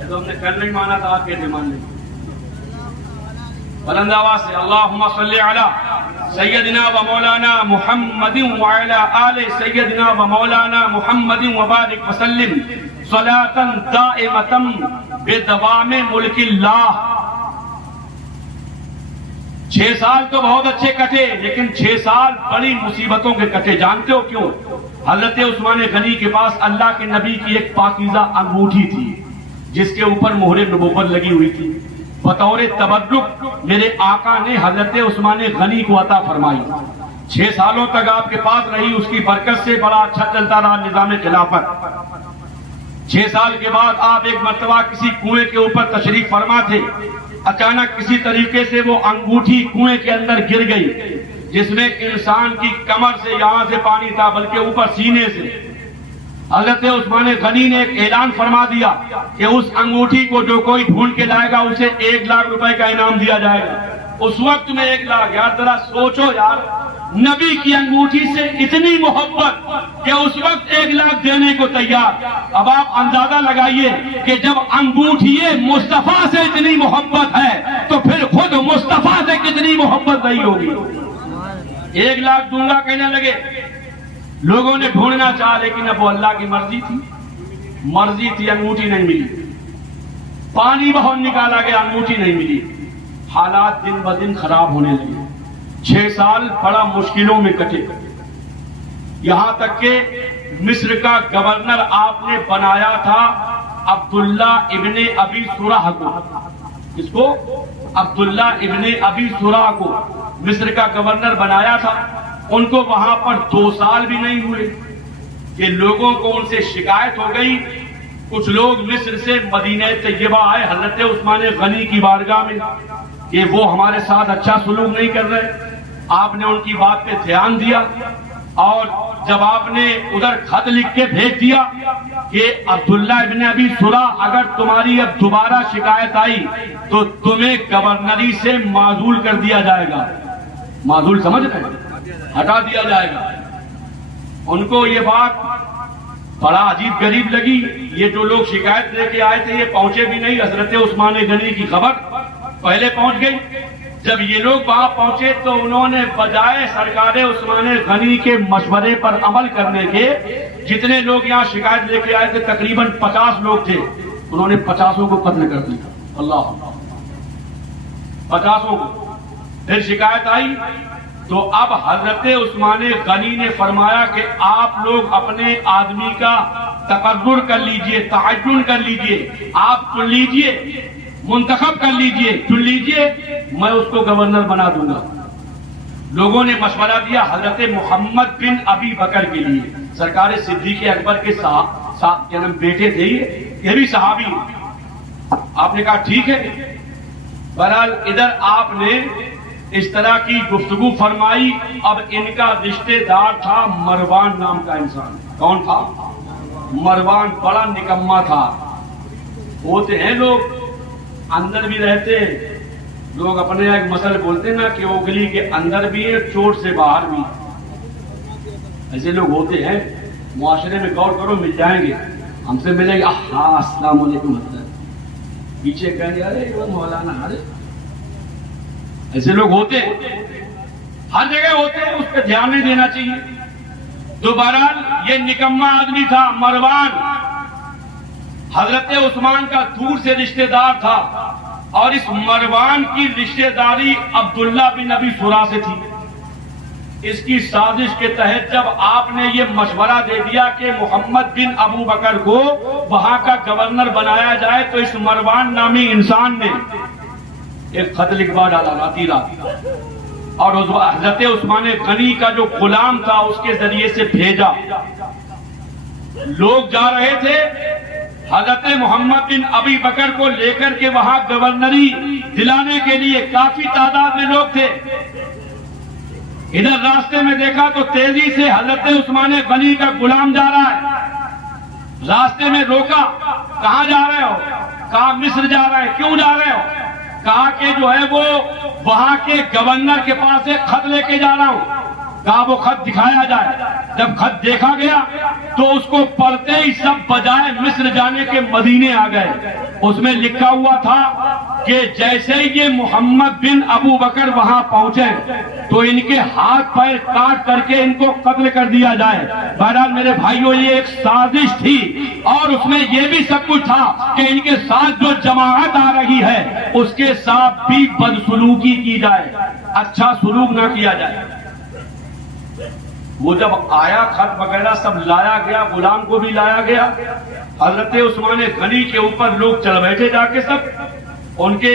تو ہم نے کل نہیں مانا تھا، آپ کیسے مان لیں؟ بلند آواز سے اللہم صلی علی سیدنا و مولانا محمد وعلی آل سیدنا و مولانا محمد وبارک وسلم صلاۃ دائمۃ بدوام ملک اللہ۔ 6 سال تو بہت اچھے کٹے، لیکن 6 سال بڑی مصیبتوں کے کٹے۔ جانتے ہو کیوں؟ حضرت عثمان غنی کے پاس اللہ کے نبی کی ایک پاکیزہ انگوٹھی تھی جس کے اوپر مہر نبوت لگی ہوئی تھی۔ بطور تبرک میرے آقا نے حضرت عثمان غنی کو عطا فرمائی. 6 سالوں تک آپ کے پاس رہی, اس کی برکت سے بڑا اچھا چلتا رہا نظام خلافت. 6 سال کے بعد آپ ایک مرتبہ کسی کنویں کے اوپر تشریف فرما تھے. اچانک کسی طریقے سے وہ انگوٹھی کنویں کے اندر گر گئی, جس میں انسان کی کمر سے یہاں سے پانی تھا بلکہ اوپر سینے سے. حضرت عثمان غنی نے ایک اعلان فرما دیا کہ اس انگوٹھی کو جو کوئی ڈھونڈ کے لائے گا اسے 1 لاکھ روپے کا انعام دیا جائے گا. اس وقت میں 1 لاکھ, یار ذرا سوچو یار, نبی کی انگوٹھی سے اتنی محبت کہ اس وقت 1 لاکھ دینے کو تیار. اب آپ اندازہ لگائیے کہ جب انگوٹھی مصطفیٰ سے اتنی محبت ہے تو پھر خود مصطفیٰ سے کتنی محبت نہیں ہوگی. 1 لاکھ دوں گا کہنے لگے. لوگوں نے ڈھونڈنا چاہا لیکن اب وہ اللہ کی مرضی تھی, انگوٹھی نہیں ملی. پانی بہت نکالا گیا, انگوٹھی نہیں ملی. حالات دن بدن خراب ہونے لگے. 6 سال بڑا مشکلوں میں کٹے, یہاں تک کہ مصر کا گورنر آپ نے بنایا تھا عبداللہ ابن ابی سرح کو. کس کو؟ عبداللہ ابن ابی سرح کو مصر کا گورنر بنایا تھا. ان کو وہاں پر 2 سال بھی نہیں ہوئے کہ لوگوں کو ان سے شکایت ہو گئی. کچھ لوگ مصر سے مدینہ طیبہ آئے حضرت عثمان غنی کی بارگاہ میں کہ وہ ہمارے ساتھ اچھا سلوک نہیں کر رہے. آپ نے ان کی بات پہ دھیان دیا اور جب آپ نے ادھر خط لکھ کے بھیج دیا کہ عبداللہ ابن ابی سرح اگر تمہاری اب دوبارہ شکایت آئی تو تمہیں گورنری سے معزول کر دیا جائے گا. معزول سمجھ رہے ہیں؟ ہٹا دیا جائے گا. ان کو یہ بات بڑا عجیب غریب لگی. یہ جو لوگ شکایت لے کے آئے تھے یہ پہنچے بھی نہیں. حضرت عثمان غنی کی خبر پہلے پہنچ گئی. جب یہ لوگ وہاں پہنچے تو انہوں نے بجائے سرکار عثمان غنی کے مشورے پر عمل کرنے کے, جتنے لوگ یہاں شکایت لے کے آئے تھے تقریباً 50 لوگ تھے, انہوں نے 50 کو قتل کر دیا. اللہ 50 کو. پھر شکایت آئی تو اب حضرت عثمان غنی نے فرمایا کہ آپ لوگ اپنے آدمی کا تقرر کر لیجئے, تعین کر لیجئے, آپ چن لیجئے, منتخب کر لیجئے, چن لیجئے, میں اس کو گورنر بنا دوں گا. لوگوں نے مشورہ دیا حضرت محمد بن ابی بکر کے لیے. سرکار صدیق اکبر کے جنم بیٹے تھے, یہ بھی صحابی. آپ نے کہا ٹھیک ہے. بہرحال ادھر آپ نے اس طرح کی گفتگو فرمائی. اب ان کا رشتہ دار تھا مروان نام کا انسان. کون تھا؟ مروان. بڑا نکما تھا. ہوتے ہیں لوگ اندر بھی رہتے ہیں. لوگ اپنے ایک مسئلہ بولتے ہیں نا کہ اوگلی کے اندر بھی ہے, چوٹ سے باہر بھی. ایسے لوگ ہوتے ہیں معاشرے میں. غور کرو, مل جائیں گے, ہم سے ملے گا, ہاں السلام علیکم, پیچھے کہیں گے ارے وہ مولانا. ارے ایسے لوگ ہوتے ہیں, ہر جگہ ہوتے ہیں, اس پہ دھیان نہیں دینا چاہیے. تو بہرحال یہ نکما آدمی تھا مروان. حضرت عثمان کا دور سے رشتہ دار تھا اور اس مروان کی رشتہ داری عبداللہ بن ابی سرح سے تھی. اس کی سازش کے تحت جب آپ نے یہ مشورہ دے دیا کہ محمد بن ابو بکر کو وہاں کا گورنر بنایا جائے تو اس مروان نامی انسان نے ایک خط لکھوا ڈالا راتی رات اور حضرت عثمان غنی کا جو غلام تھا اس کے ذریعے سے بھیجا. لوگ جا رہے تھے حضرت محمد بن ابی بکر کو لے کر کے وہاں گورنری دلانے کے لیے. کافی تعداد میں لوگ تھے. ادھر راستے میں دیکھا تو تیزی سے حضرت عثمان غنی کا غلام جا رہا ہے. راستے میں روکا, کہاں جا رہے ہو؟ کہا مصر جا رہے ہیں. کیوں جا رہے ہو؟ کہا کہ جو ہے وہ وہاں کے گورنر کے پاس ایک خط لے کے جا رہا ہوں. کہا وہ خط دکھایا جائے. جب خط دیکھا گیا تو اس کو پڑھتے ہی سب بجائے مصر جانے کے مدینے آ گئے. اس میں لکھا ہوا تھا کہ جیسے یہ محمد بن ابو بکر وہاں پہنچے تو ان کے ہاتھ پیر کاٹ کر کے ان کو قتل کر دیا جائے. بہرحال میرے بھائیوں یہ ایک سازش تھی اور اس میں یہ بھی سب کچھ تھا کہ ان کے ساتھ جو جماعت آ رہی ہے اس کے ساتھ بھی بدسلوکی کی جائے, اچھا سلوک نہ کیا جائے. وہ جب آیا خط وغیرہ سب لایا گیا, غلام کو بھی لایا گیا. حضرت عثمان غنی کے اوپر لوگ چل بیٹھے جا کے سب. ان کے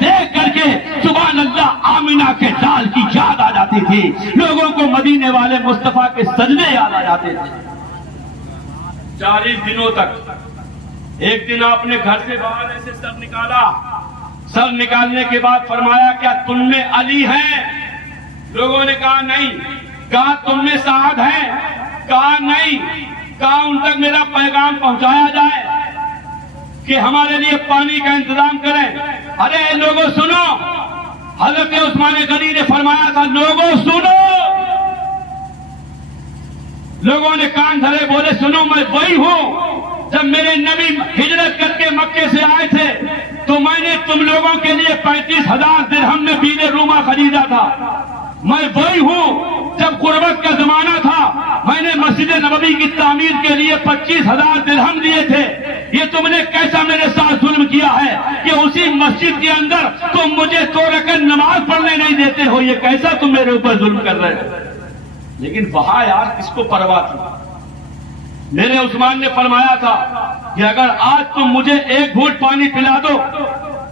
دیکھ کر کے سبحان اللہ آمینہ کے لال کی یاد آ جاتی تھی، لوگوں کو مدینے والے مصطفیٰ کے سجدے یاد آ جاتے تھے۔ 40 دنوں تک ایک دن آپ نے گھر سے باہر ایسے سر نکالا، سر نکالنے کے بعد فرمایا کیا تم میں علی ہیں؟ لوگوں نے کہا نہیں۔ کہا تم میں سعد ہیں؟ کہا نہیں۔ کہا ان تک میرا پیغام پہنچایا جائے کہ ہمارے لیے پانی کا انتظام کریں۔ ارے لوگوں سنو، حضرت عثمان غنی نے فرمایا تھا لوگوں سنو۔ لوگوں نے کان دھرے بولے سنو میں وہی ہوں، جب میرے نبی ہجرت کر کے مکے سے آئے تھے تو میں نے تم لوگوں کے لیے 35,000 درہم میں بیل روما خریدا تھا۔ میں وہی ہوں جب غربت کا زمانہ تھا میں نے مسجد نبوی کی تعمیر کے لیے 25,000 درہم دیے تھے۔ یہ تم نے کیسا میرے ساتھ ظلم کیا ہے کہ اسی مسجد کے اندر تم مجھے 2 رکعت نماز پڑھنے نہیں دیتے ہو، یہ کیسا تم میرے اوپر ظلم کر رہے ہو؟ لیکن وہاں یار کس کو پرواہ تھی؟ میرے عثمان نے فرمایا تھا کہ اگر آج تم مجھے 1 گھونٹ پانی پلا دو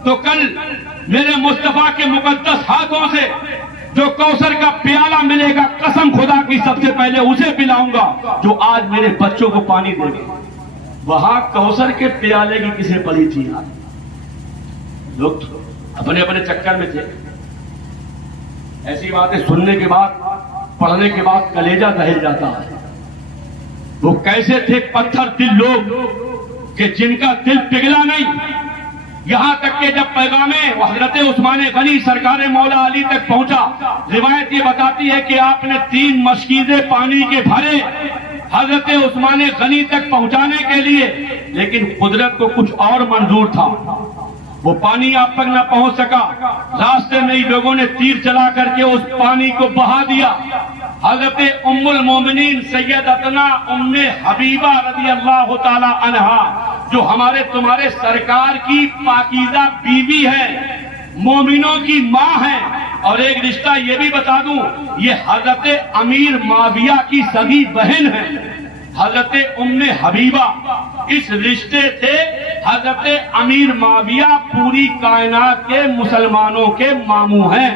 تو کل میرے مصطفیٰ کے مقدس ہاتھوں سے جو کوثر کا پیالہ ملے گا قسم خدا کی سب سے پہلے اسے پلاؤں گا جو آج میرے بچوں کو پانی دے گا۔ وہاں کوثر کے پیالے کی کسے پڑی تھی یار؟ لوگ اپنے اپنے چکر میں تھے۔ ایسی باتیں سننے کے بعد پڑھنے کے بعد کلیجہ دہل جاتا ہے۔ وہ کیسے تھے پتھر دل لوگ کہ جن کا دل پگھلا نہیں، یہاں تک کہ جب پیغام حضرت عثمان غنی سرکار مولا علی تک پہنچا، روایت یہ بتاتی ہے کہ آپ نے 3 مشکیزیں پانی کے بھرے حضرت عثمان غنی تک پہنچانے کے لیے، لیکن قدرت کو کچھ اور منظور تھا، وہ پانی آپ تک نہ پہنچ سکا۔ راستے میں ہی لوگوں نے تیر چلا کر کے اس پانی کو بہا دیا۔ حضرت ام المومنین سیدتنا ام حبیبہ رضی اللہ تعالی عنہا جو ہمارے تمہارے سرکار کی پاکیزہ بیوی ہے، مومنوں کی ماں ہے، اور ایک رشتہ یہ بھی بتا دوں یہ حضرت امیر معاویہ کی سگی بہن ہے، حضرت ام حبیبہ اس رشتے سے حضرت امیر معاویہ پوری کائنات کے مسلمانوں کے ماموں ہیں۔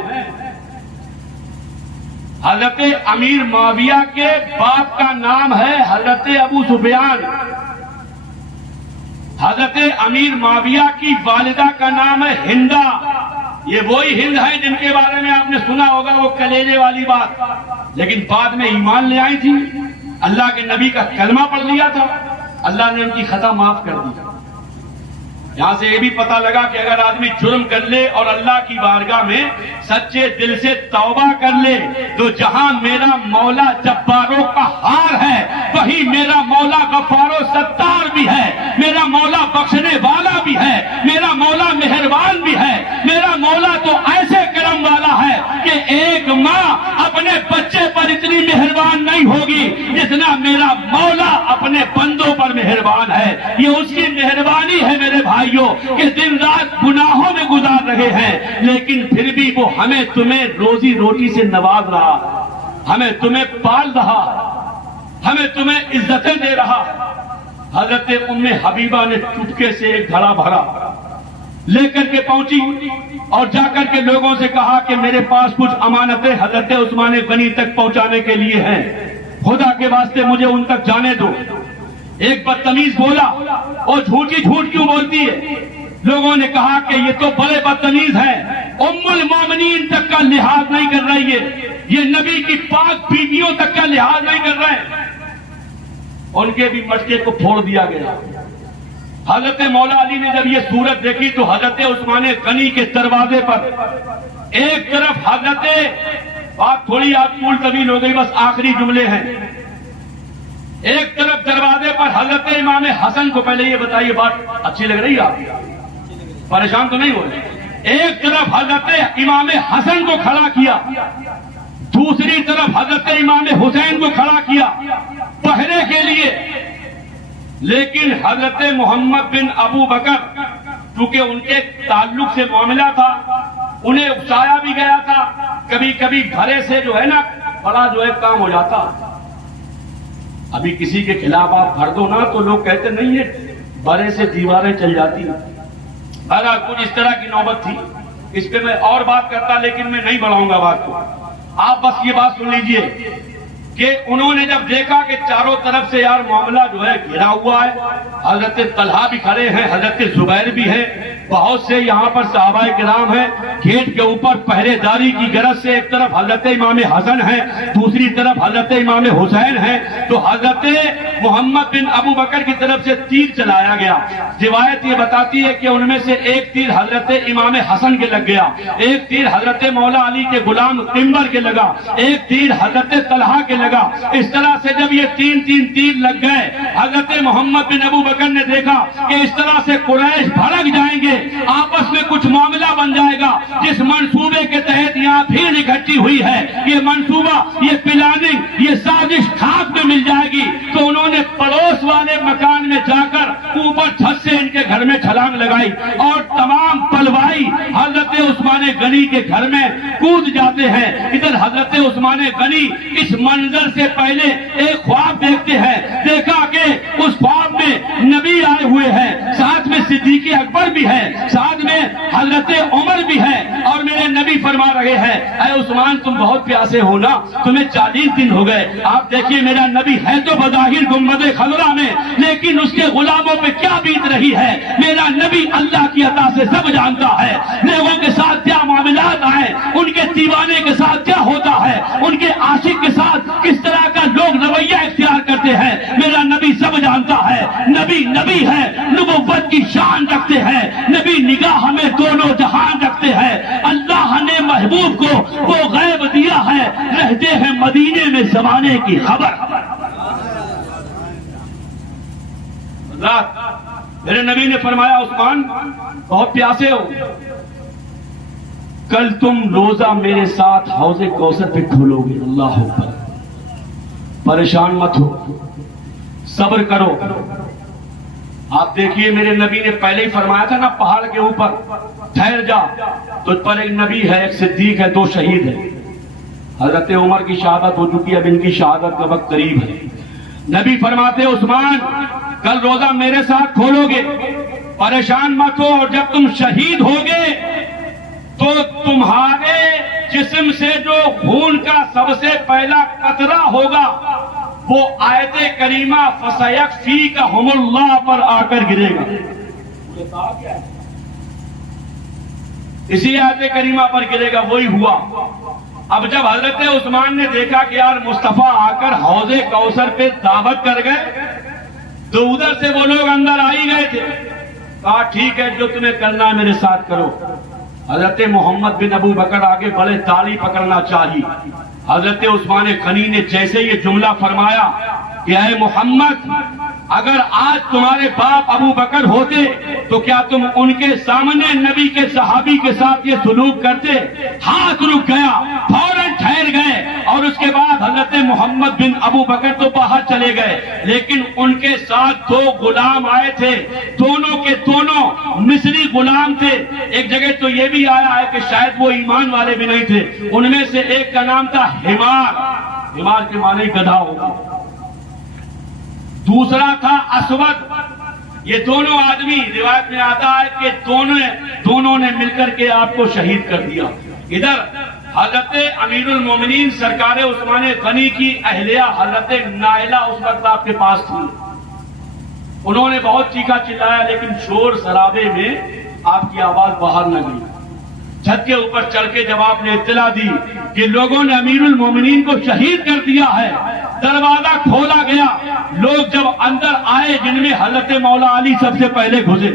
حضرت امیر معاویہ کے باپ کا نام ہے حضرت ابو سفیان، حضرت امیر معاویہ کی والدہ کا نام ہے ہندہ، یہ وہی ہند ہے جن کے بارے میں آپ نے سنا ہوگا وہ کلیجے والی بات، لیکن بعد میں ایمان لے آئی تھی، اللہ کے نبی کا کلمہ پڑھ لیا تھا، اللہ نے ان کی خطا معاف کر دی۔ یہاں سے یہ بھی پتہ لگا کہ اگر آدمی جرم کر لے اور اللہ کی بارگاہ میں سچے دل سے توبہ کر لے تو جہاں میرا مولا جباروں کا ہار ہے وہی میرا مولا غفار و ستار بھی ہے، میرا مولا بخشنے والا بھی ہے، میرا مولا مہربان بھی ہے، میرا مولا تو ایسے کرم والا ہے کہ ایک ماں اپنے بچے پر اتنی مہربان نہیں ہوگی جتنا میرا مولا اپنے بندوں پر مہربان ہے۔ یہ اس کی مہربانی ہے میرے بھائیوں کہ دن رات گناہوں میں گزار رہے ہیں لیکن پھر بھی وہ ہمیں تمہیں روزی روٹی سے نواز رہا، ہمیں تمہیں پال رہا، ہمیں تمہیں عزتیں دے رہا۔ حضرت ام حبیبہ نے چٹکے سے ایک گھڑا بھرا لے کر کے پہنچی اور جا کر کے لوگوں سے کہا کہ میرے پاس کچھ امانتیں حضرت عثمان غنی تک پہنچانے کے لیے ہیں، خدا کے واسطے مجھے ان تک جانے دو۔ ایک بدتمیز بولا اور جھوٹی جھوٹ کیوں بولتی ہے؟ لوگوں نے کہا کہ یہ تو بڑے بدتمیز ہیں، ام المومنین تک کا لحاظ نہیں کر رہی ہے، یہ نبی کی پاک بیویوں تک کا لحاظ نہیں کر رہے۔ ان کے بھی مٹکے کو پھوڑ دیا گیا۔ حضرت مولا علی نے جب یہ صورت دیکھی تو حضرت عثمان غنی کے دروازے پر ایک طرف حضرت، بات تھوڑی آپ طول طویل ہو گئی، بس آخری جملے ہیں، ایک طرف دروازے پر حضرت امام حسن کو، پہلے یہ بتائیے بات اچھی لگ رہی ہے آپ پریشان تو نہیں ہو رہے، ایک طرف حضرت امام حسن کو کھڑا کیا، دوسری طرف حضرت امام حسین کو کھڑا کیا پہرے کے لیے، لیکن حضرت محمد بن ابو بکر چونکہ ان کے تعلق سے معاملہ تھا انہیں اکسایا بھی گیا تھا، کبھی کبھی گھرے سے جو ہے نا بڑا جو ہے کام ہو جاتا۔ ابھی کسی کے خلاف آپ بھر دو نا تو لوگ کہتے نہیں ہے بڑے سے دیواریں چل جاتی، بہرحال کچھ اس طرح کی نوبت تھی، اس پہ میں اور بات کرتا لیکن میں نہیں بڑھاؤں گا بات کو. آپ بس یہ بات سن لیجئے کہ انہوں نے جب دیکھا کہ چاروں طرف سے یار معاملہ جو ہے گھرا ہوا ہے، حضرت طلحہ بھی کھڑے ہیں، حضرت زبیر بھی ہیں، بہت سے یہاں پر صحابہ کرام ہیں، گیٹ کے اوپر پہرے داری کی غرض سے ایک طرف حضرت امام حسن ہیں، دوسری طرف حضرت امام حسین ہیں، تو حضرت محمد بن ابو بکر کی طرف سے تیر چلایا گیا. روایت یہ بتاتی ہے کہ ان میں سے ایک تیر حضرت امام حسن کے لگ گیا، ایک تیر حضرت مولا علی کے غلام قنبر کے لگا، ایک تیر حضرت طلحہ کے لگا. اس طرح سے جب یہ تین تیر لگ گئے، حضرت محمد بن ابو بکر نے دیکھا کہ اس طرح سے قریش بھڑک جائیں گے، آپس میں کچھ معاملہ بن جائے گا. جس منصوبے کے تحت یہاں بھیڑ اکٹھی ہوئی ہے، یہ منصوبہ، یہ پلاننگ، یہ سازش خاک میں مل جائے گی. تو انہوں نے پڑوس والے مکان میں جا کر اوپر چھت سے ان کے گھر میں چھلانگ لگائی اور تمام پلوائی حضرت عثمان غنی کے گھر میں کود جاتے ہیں. ادھر حضرت عثمان غنی اس منظر سے پہلے ایک خواب دیکھتے ہیں، دیکھا کہ اس خواب میں نبی آئے ہوئے ہیں، ساتھ میں صدیق اکبر بھی ہے، ساتھ میں حضرت عمر بھی ہے، اور میرے نبی فرما رہے ہیں اے عثمان تم بہت پیاسے ہو نا، تمہیں 40 دن ہو گئے. آپ دیکھیے میرا نبی ہے تو بظاہر گنبد خضرا میں، لیکن اس کے غلاموں پہ کیا بیت رہی ہے. میرا نبی اللہ کی عطا سے سب جانتا ہے، لوگوں کے ساتھ کیا معاملات آئے، ان کے دیوانے کے ساتھ کیا ہوتا ہے، ان کے عاشق کے ساتھ کس طرح کا لوگ رویہ اختیار کرتے ہیں. میرا نبی سب جانتا ہے. نبی ہے، نبوت کی شان رکھتے ہیں، نبی نگاہ ہمیں دونوں جہان رکھتے ہیں. اللہ نے محبوب کو وہ غیب دیا ہے، رہتے ہیں مدینے میں زمانے کی خبر. رات میرے نبی نے فرمایا عثمان بہت پیاسے ہو، کل تم روزہ میرے ساتھ حوض کوثر پہ کھولو گے. اللہ اکبر. پریشان مت ہو، صبر کرو. آپ دیکھیے میرے نبی نے پہلے ہی فرمایا تھا نا پہاڑ کے اوپر ٹھہر جا. تو پر ایک نبی ہے، ایک صدیق ہے، 2 شہید ہیں. حضرت عمر کی شہادت ہو چکی، اب ان کی شہادت کا وقت قریب ہے. نبی فرماتے عثمان کل روزہ میرے ساتھ کھولو گے، پریشان مت ہو، اور جب تم شہید ہوگے تو تمہارے جسم سے جو خون کا سب سے پہلا قطرہ ہوگا وہ آیت کریمہ فَسَيَكْفِيكَهُمُ اللَّهُ پر آ کر گرے گا. اسی آیت کریمہ پر گرے گا. وہی ہوا. اب جب حضرت عثمان نے دیکھا کہ یار مصطفیٰ آ کر حوض کوثر پہ دعوت کر گئے، تو ادھر سے وہ لوگ اندر آئی گئے تھے. کہا ٹھیک ہے جو تمہیں کرنا ہے میرے ساتھ کرو. حضرت محمد بن ابو بکر آگے بڑے تالی پکڑنا چاہیے. حضرت عثمان غنی نے جیسے یہ جملہ فرمایا کہ اے محمد اگر آج تمہارے باپ ابو بکر ہوتے تو کیا تم ان کے سامنے نبی کے صحابی کے ساتھ یہ سلوک کرتے؟ ہاتھ رک گیا، فوراً ٹھہر گئے. اور اس کے بعد حضرت محمد بن ابو بکر تو باہر چلے گئے، لیکن ان کے ساتھ 2 غلام آئے تھے، دونوں کے دونوں مصری غلام تھے. ایک جگہ تو یہ بھی آیا ہے کہ شاید وہ ایمان والے بھی نہیں تھے. ان میں سے ایک کا نام تھا حمار کے معنی گدھا ہوگا، دوسرا تھا اسود. یہ دونوں آدمی روایت میں آتا ہے کہ دونوں نے مل کر کے آپ کو شہید کر دیا. ادھر حضرت امیر المومنین سرکار عثمان غنی کی اہلیہ حضرت نائلہ اس وقت آپ کے پاس تھی. انہوں نے بہت چیخا چلایا، لیکن شور شرابے میں آپ کی آواز باہر نہ گئی. چھت کے اوپر چڑھ کے جب آپ نے اطلاع دی کہ لوگوں نے امیر المومنین کو شہید کر دیا ہے، دروازہ کھولا گیا. لوگ جب اندر آئے جن میں حضرت مولا علی سب سے پہلے گھسے،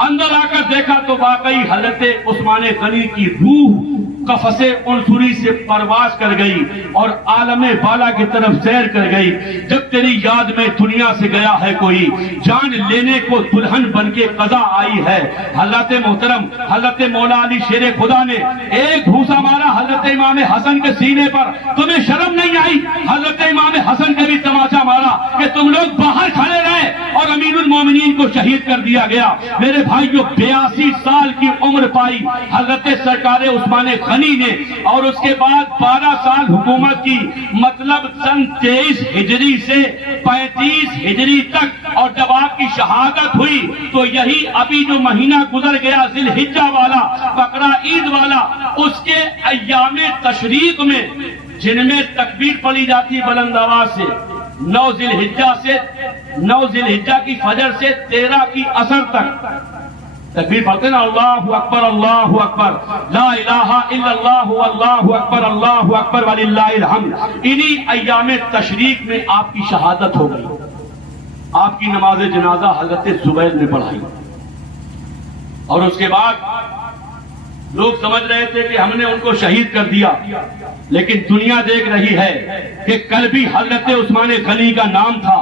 اندر آ کر دیکھا تو واقعی حضرت عثمان غنی کی روح قفس عنصری سے پرواز کر گئی اور عالم بالا کی طرف سیر کر گئی. جب تیری یاد میں دنیا سے گیا ہے کوئی، جان لینے کو دلہن بن کے قضا آئی ہے. حضرت محترم حضرت مولا علی شیر خدا نے ایک گھوسا مارا حضرت امام حسن کے سینے پر. تمہیں شرم نہیں آئی حضرت امام حسن کا بھی تماشا تانا مارا کہ تم لوگ باہر کھڑے رہے اور امیر المومنین کو شہید کر دیا گیا۔ میرے بھائیو 82 سال کی عمر پائی حضرت سرکار عثمان غنی نے، اور اس کے بعد 12 سال حکومت کی، مطلب سن 23 ہجری سے 35 ہجری تک، اور جب آپ کی شہادت ہوئی تو یہی ابھی جو مہینہ گزر گیا ذی الحجہ والا، بقرہ عید والا، اس کے ایام تشریق میں جن میں تکبیر پڑھی جاتی بلند آواز سے 9 ذی الحجہ کی فجر سے 13 کی عصر تک تکبیر پڑھتے نا، اللہ اکبر اللہ اکبر لا الہ الا اللہ واللہ اکبر اللہ اکبر وللہ الحمد۔ انہی ایام تشریق میں آپ کی شہادت ہو گئی۔ آپ کی نماز جنازہ حضرت زبیر نے پڑھائی، اور اس کے بعد لوگ سمجھ رہے تھے کہ ہم نے ان کو شہید کر دیا، لیکن دنیا دیکھ رہی ہے کہ کل بھی حضرت عثمان غنی کا نام تھا،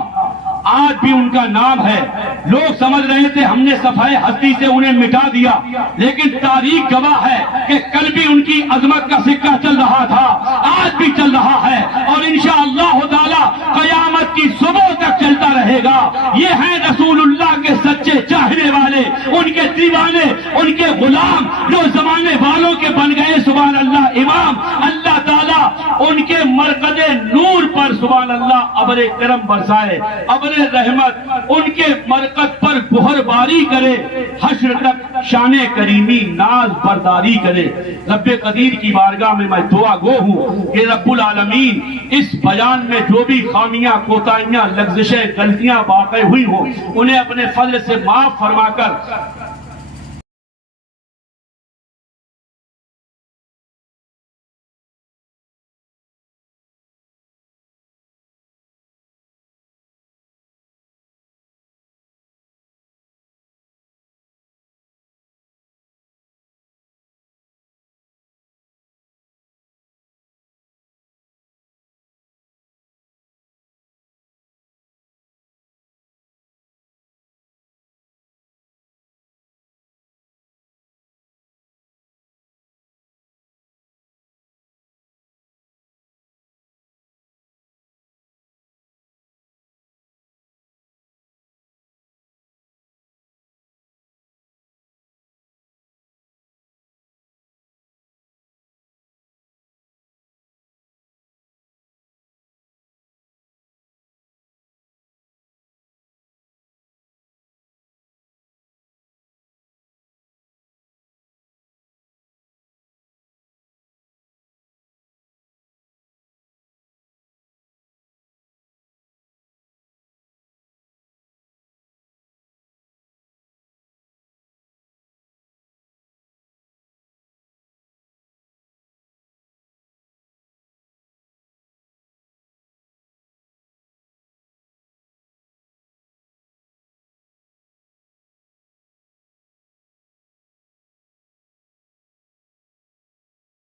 آج بھی ان کا نام ہے۔ لوگ سمجھ رہے تھے ہم نے صفحہ ہستی سے انہیں مٹا دیا، لیکن تاریخ گواہ ہے کہ کل بھی ان کی عظمت کا سکہ چل رہا تھا، آج بھی چل رہا ہے، اور انشاءاللہ تعالی قیامت کی صبح تک چلتا رہے گا۔ یہ ہیں رسول اللہ کے سچے چاہنے والے، ان کے دیوانے، ان کے غلام، جو زمانے والوں کے بن گئے سبحان اللہ امام۔ اللہ تعالیٰ ان کے مرکز نور پر سبحان اللہ ابر کرم برسائے، ابر رحمت ان کے مرکز پر بہر باری کرے، حشر تک شان کریمی ناز برداری کرے۔ رب قدیر کی بارگاہ میں میں دعا گو ہوں کہ رب العالمین اس بیان میں جو بھی خامیاں، کوتاہیاں، لغزشیں، غلطیاں واقع ہوئی ہوں، انہیں اپنے فضل سے معاف فرما کر